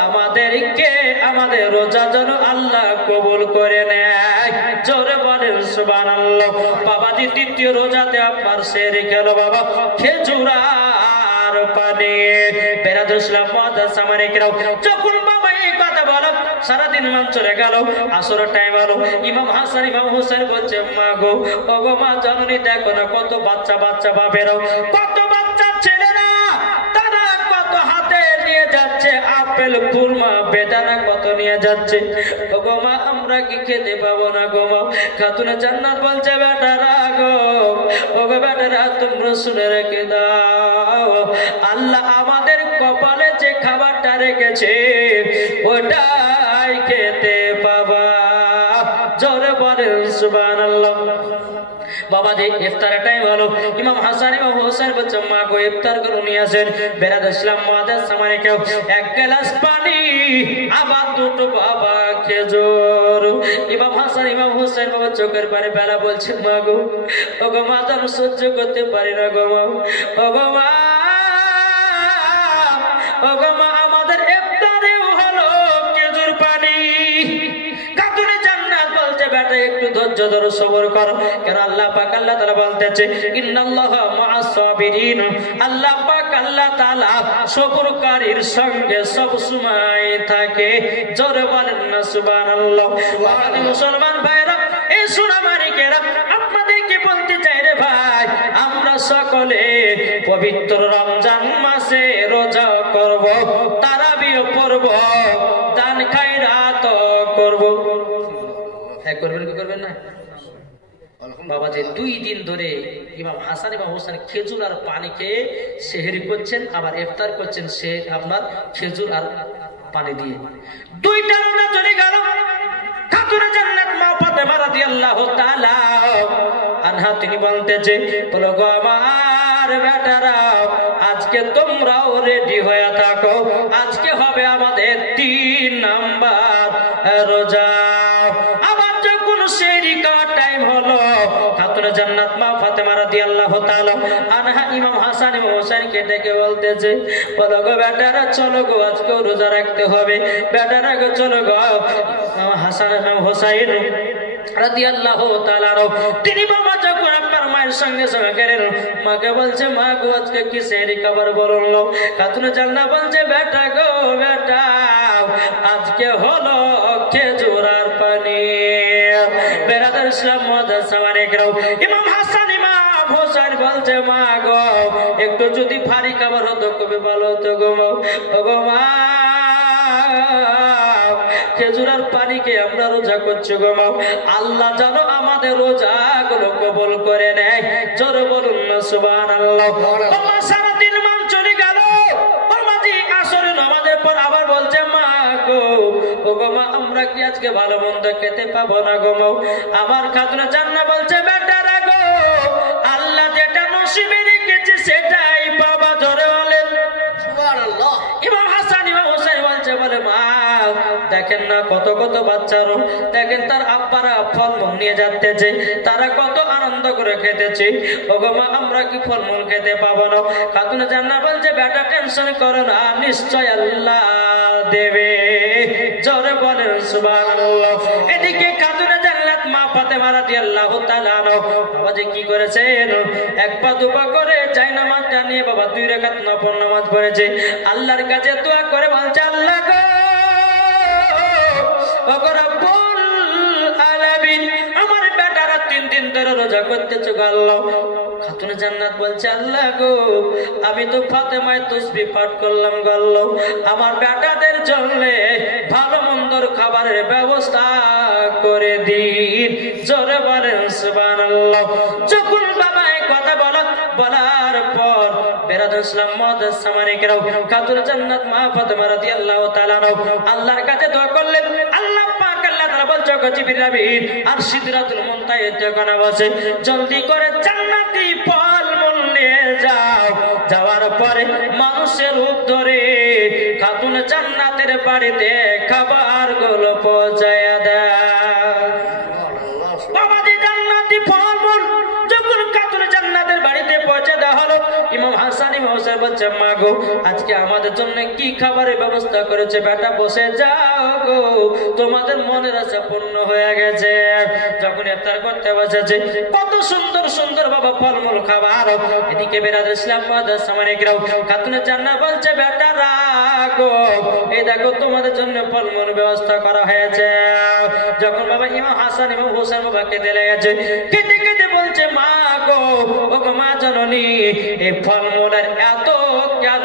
আমাদেরকে আমাদের রোজা যেন আল্লাহ কবুল করে নেয়, জোরে বলেন সুবহানাল্লাহ। বাবাজি দ্বিতীয় রোজাতে আপনার সেহরি খেলো বাবা খেজুর আর পানি। বেরাদুসলাম মাদ্রাসা মানে কেরাও যখন বাবা এই কথা বলো সারাদিন মান চলে গেল, আসরের টাইম হলো। ইমাম হাসান ইমাম হোসেন বলছে মা গো ও গো মা জননী দেখো না কত বাচ্চা বাচ্চা বাপেরাও, কত বাচ্চা ছেলেরা তারা কত হাতে নিয়ে যাচ্ছে আপেল খুরমা বেদানা কত নিয়ে যাচ্ছে। ও গো মা আমরা কি খেতে পাবো না গো মা? খাতুনে জান্নাত বলছে বেটারা গো ও গো বেটারা তোমরা শুনে রেখে দাও, আল্লাহ আমাদের কপালে যে খাবারটা রেখেছে ওটাই খেতে পাবা, জোরে বলেন সুবহানাল্লাহ। বাবা যে ইফতারের টাইম হলো ইমাম হাসান ইমাম হোসেন বলছে মা গো ইফতার করে নিয়ে আসেন। বেরাদ ইসলাম মাদ্রাসা মানে কেউ এক গ্লাস পানি আবার দুটো বাবা খেজুর। ইমাম হাসান ইমাম হোসেন বাবা চোখের পানি বেলা বলছে মা গো ও গো মা যেন সহ্য করতে পারি না গো মা, ও গো মা ও গো মা আমাদের ইফতারেও হলো খেজুর পানি। খাতুনে জান্নাত বলছে বেটা একটু ধৈর্য ধরো সবর করো, কেন আল্লাহ পাক আল্লাহ তাআলা বলতেছে ইন্নাল্লাহা মা'আস সাবিরিন, আল্লাহ পাক আল্লাহ তাআলা সবরকারীর সঙ্গে সব সময় থাকে, জোরে বলেন না সুবহানাল্লাহ। মুসলমান ভাইরা এই সূরা মারিকেরা আপনাদেরকে বলতে চাই রে ভাই আমরা সকলে পবিত্র রমজান মাসে রোজা করব, তারাবিও পড়ব, দান খায়রাত করব। হ্যাঁ করবেন কি করবেন না? বাবা যে 2 দিন ধরে ইমাম হাসান ইমাম হোসেন খেজুর আর পানি খেয়ে সেহরি করছেন, আবার ইফতার করছেন সে আপনার খেজুর আর পানি দিয়ে। 2টা রোজা চলে গেল। খাতুনে জান্নাত মা ফাতেমা রাদিয়াল্লাহু তাআলা আনহা তিনি বলতেছে বলো গো আমার বেটারা আজকে তোমরাও রেডি হয়ে থাকো, আজকে হবে আমাদের 3 নাম্বার রোজা। আবার যখন সেহরি খাওয়ার টাইম হলো খাতুনে জান্নাত মা ফাতেমা রাদিয়াল্লাহু তাআলা আনহা ইমাম হাসান ইমাম হোসেনকে ডেকে বলতেছে বলো গো বেটারা চলো গো আজকে রোজা রাখতে হবে, বেটারা গো চলো গো। হাসান ইমাম হোসেন রাদিয়াল্লাহু তাআলা তিনি বাবা যখন আপনার মায়ের সঙ্গে সঙ্গে গেলেন মাকে বলছে মা গো আজকে কি সেহরি খাবার বলল? খাতুনে জান্নাত বলছে বেটা গো বেটা আজকে হলো খেজুর আর পানি। বেরাদার ইসলাম মাদ্রাসা মানে কেউ ইমাম হাসান ইমাম হোসেন বলছে মা গো একটু যদি ভারী খাবার হতো খুবই ভালো হতো গো মা, ও গো মা খেজুর আর পানিকে আমরা রোজা করছি গো মা, আল্লাহ জানো আমাদের রোজা গুলো কবুল করে নেয়, জোরে বলুন না সুবহানাল্লাহ। বাবা সারাদিন মান চলে গেল, বাবাজি আসরের নামাজের পর আবার বলছে মা গো ও গো মা আমরা কি আজকে ভালো মন্দ খেতে পাবো না গো মা? আমার খাতুনে জান্নাত বলছে বেটারা গো আল্লাহ যেটা নসিবে রেখেছে সেটাই পাবা, জোরে বলেন সুবহানাল্লাহ। ইমাম হাসান ইমাম হোসেন বলছে বলে মা দেখেন না কত কত বাচ্চারও দেখেন তার আব্বারা ফলমূল নিয়ে যাচ্ছে, তারা কত আনন্দ করে খেতেছে। ওগো মা আমরা কি ফলমূল খেতে পাবো না? খাতুনে জান্নাত বলছে বেটা টেনশন করো না, নিশ্চয় আল্লাহ দেবে। জোরে বলেন সুবহানাল্লাহ। এদিকে খাতুনে জান্নাত মা ফাতেমা রাদিয়াল্লাহু তাআলা আনহা বাবাজি কি করেছেন, এক পা দুপা করে জায়নামাজটা নিয়ে বাবা 2 রাকাত নফল নামাজ পড়েছে। আল্লাহর কাছে দোয়া করে বলছে আল্লাহ গো ওগো রব্বুল আলামিন আমার বেটারা 3 দিন ধরে রোজা করতেছে গো আল্লাহ। খাতুনে জান্নাত বলছে আল্লাহ গো আমি তো ফাতেমায় তাসবিহ পাঠ করলাম গো আল্লাহ, আমার বেটাদের জন্য ভালো মন্দর খাবারের ব্যবস্থা করে দিন। জোরে বলেন সুবহানাল্লাহ। যখন বাবা এই কথা বলার পর বেরাদুল ইসলাম মুআদ্দাস সামানিকেরাও খাতুনে জান্নাত মা ফাতেমা রাদিয়াল্লাহু তাআলা আল্লাহর কাছে দোয়া করলেন। আল্লাহ পাক আল্লাহ তাআলা বলছে জিবরিল আমিন আর সিদরাতুল মুনতাহা যখন বসে জলদি করে জান্নাতি ফলমূল নিয়ে যাও। যাওয়ার পরে মানুষের রূপ ধরে খাতুনে জান্নাতের বাড়িতে খাবারগুলো পৌঁছায়া দেয়। বাবাজি জান্নাতি ফলমূল যখন খাতুনে জান্নাতের বাড়িতে পৌঁছে দেওয়া হলো, ইমাম হাসান ইমাম হোসেন বলছে মা গো আজকে আমাদের জন্য কি খাবারের ব্যবস্থা করেছে, বেটা বসে যাও গো তোমাদের মনের আশা পূর্ণ হয়ে গেছে। যখন ইফতার করতে বসেছে কত সুন্দর সুন্দর বাবা ফলমূল খাবার। এদিকে বেরাদুল ইসলাম মুআদ্দাস সামানিকেরাও খাতুনে জান্নাত বলছে বেটা রাগো এই দেখো তোমাদের জন্য ফলমূল ব্যবস্থা করা হয়েছে। যখন বাবা ইমাম হাসান ইমাম হোসেন বাবা কেঁদে লেগেছে, কেঁদে কেঁদে বলছে মা গো ওগো মা জননী এই ফলমূলের এত কেন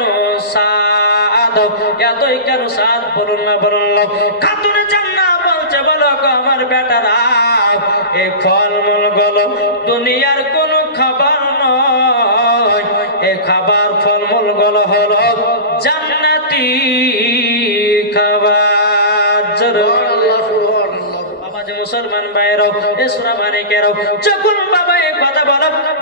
স্বাদ, এতই কেন স্বাদ বলুন না বলুন না। খাতুনে জান্নাত বলছে বলো গো আমার বেটারা এই ফলমূল গুলো দুনিয়ার কোন খাবার নয়, এই খাবার ফলমূল গুলো হলো জান্নাতি খাবার। মুসলমান ভাইরাও এ সূরা মানিকেরাও যখন বাবা এই কথা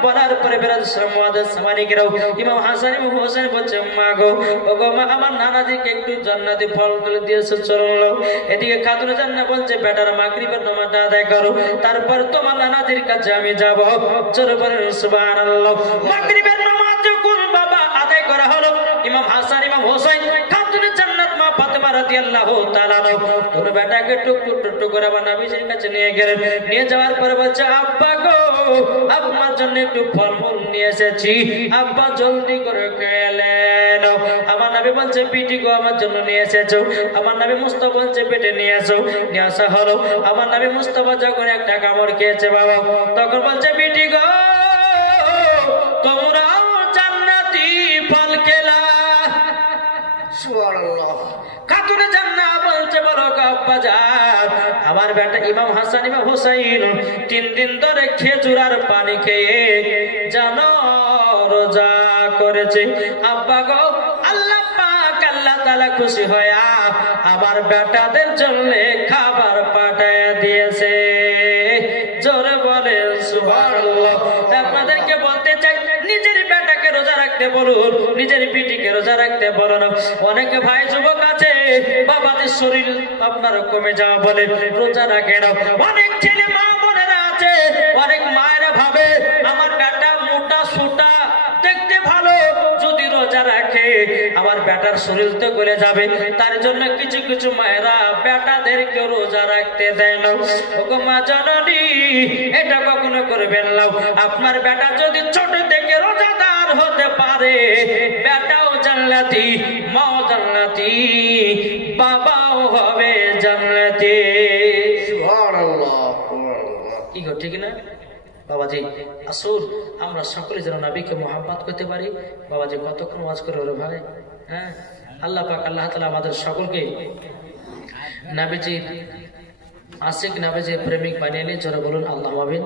বলার পরে বেরাদুল ইসলাম মুআদ্দাস সামানিকেরাও ইমাম হাসান ইমাম হোসেন বলছে মা গো ওগো মা আমার নানাজিকে একটু জান্নাতি ফলগুলো দিয়েছে চলো। এদিকে খাতুনে জান্নাত বলছে বেটার মাগরিবের নামাজটা আদায় করো, তারপর তোমার নানাজির কাছে আমি যাব। জোরে বলেন সুবহানাল্লাহ। মাগরিবের নামাজ যখন বাবা আদায় করা হলো, ইমাম হাসান ইমাম হোসেন খাতুনে জান্নাত মা ফাতেমা রাদিয়াল্লাহু তাআলা তোর বেটাকে টুকটুক টুকটুক করে আমার নবীজির কাছে নিয়ে গেলেন। নিয়ে যাওয়ার পরে বলছে আব্বা গো আপনার জন্য একটু ফলমূল নিয়ে এসেছি, আব্বা জলদি করে খেলেন। আমার নবী বলছে পিটি গো আমার জন্য নিয়ে এসেছো। আমার নবী মুস্তাফা বলছে পেটে নিয়ে আসো। নিয়ে আসা হলো। আমার নবী মুস্তাফা যখন একটা কামড় খেয়েছে বাবা তখন বলছে পিটি গো তোমরাও জান্নাতি ফল খেলা। সুবহানাল্লাহ। খাতুনে জান্নাত বলছে বলো আব্বা জান আমার বেটা ইমাম হাসান ইমাম হোসেন 3 দিন ধরে খেজুর আর পানি খেয়ে জানো রোজা করেছে। আব্বা গো আল্লাহ পাক আল্লাহ তাআলা খুশি হয়ে আমার বেটাদের জন্য খাবার পাঠিয়ে দিয়েছে। জোরে বলেন সুবহানাল্লাহ। আপনাদেরকে বলতে চাই নিজের বেটাকে রোজা রাখতে বলুন, নিজের পিটিকে রোজা রাখতে বলুন। অনেকে ভাই যুবক আছে বাবাদের শরীর আপনার কমে যাওয়া বলে রোজা রাখে না। অনেক ছেলে মা বোনেরা আছে অনেক মায়েরা ভাবে আমার বেটা মোটা সোটা দেখতে ভালো, যদি রোজা রাখে আমার বেটার শরীর তো গলে যাবে, তার জন্য কিছু কিছু মায়েরা বেটাদেরকে রোজা রাখতে দেয় না। ওগো মা জননী এটা কখনো করবেন না। আপনার বেটা যদি ছোট থেকে রোজাদার হতে পারে বেটাও জান্নাতি মাও জান্নাতি বাবাও হবে জান্নাতি। সুবহানাল্লাহ। কি গো ঠিক না বাবাজি? আসুন আমরা সকলে যেন নবীকে মোহাব্বত করতে পারি। বাবাজি কতক্ষণ ওয়াজ করে হলো ভাই। হ্যাঁ আল্লাহ পাক আল্লাহ তাআলা আমাদের সকলকে নবীজির আশিক নবীজির প্রেমিক বানিয়ে নিন। যারা বলুন আল্লাহ আমিন।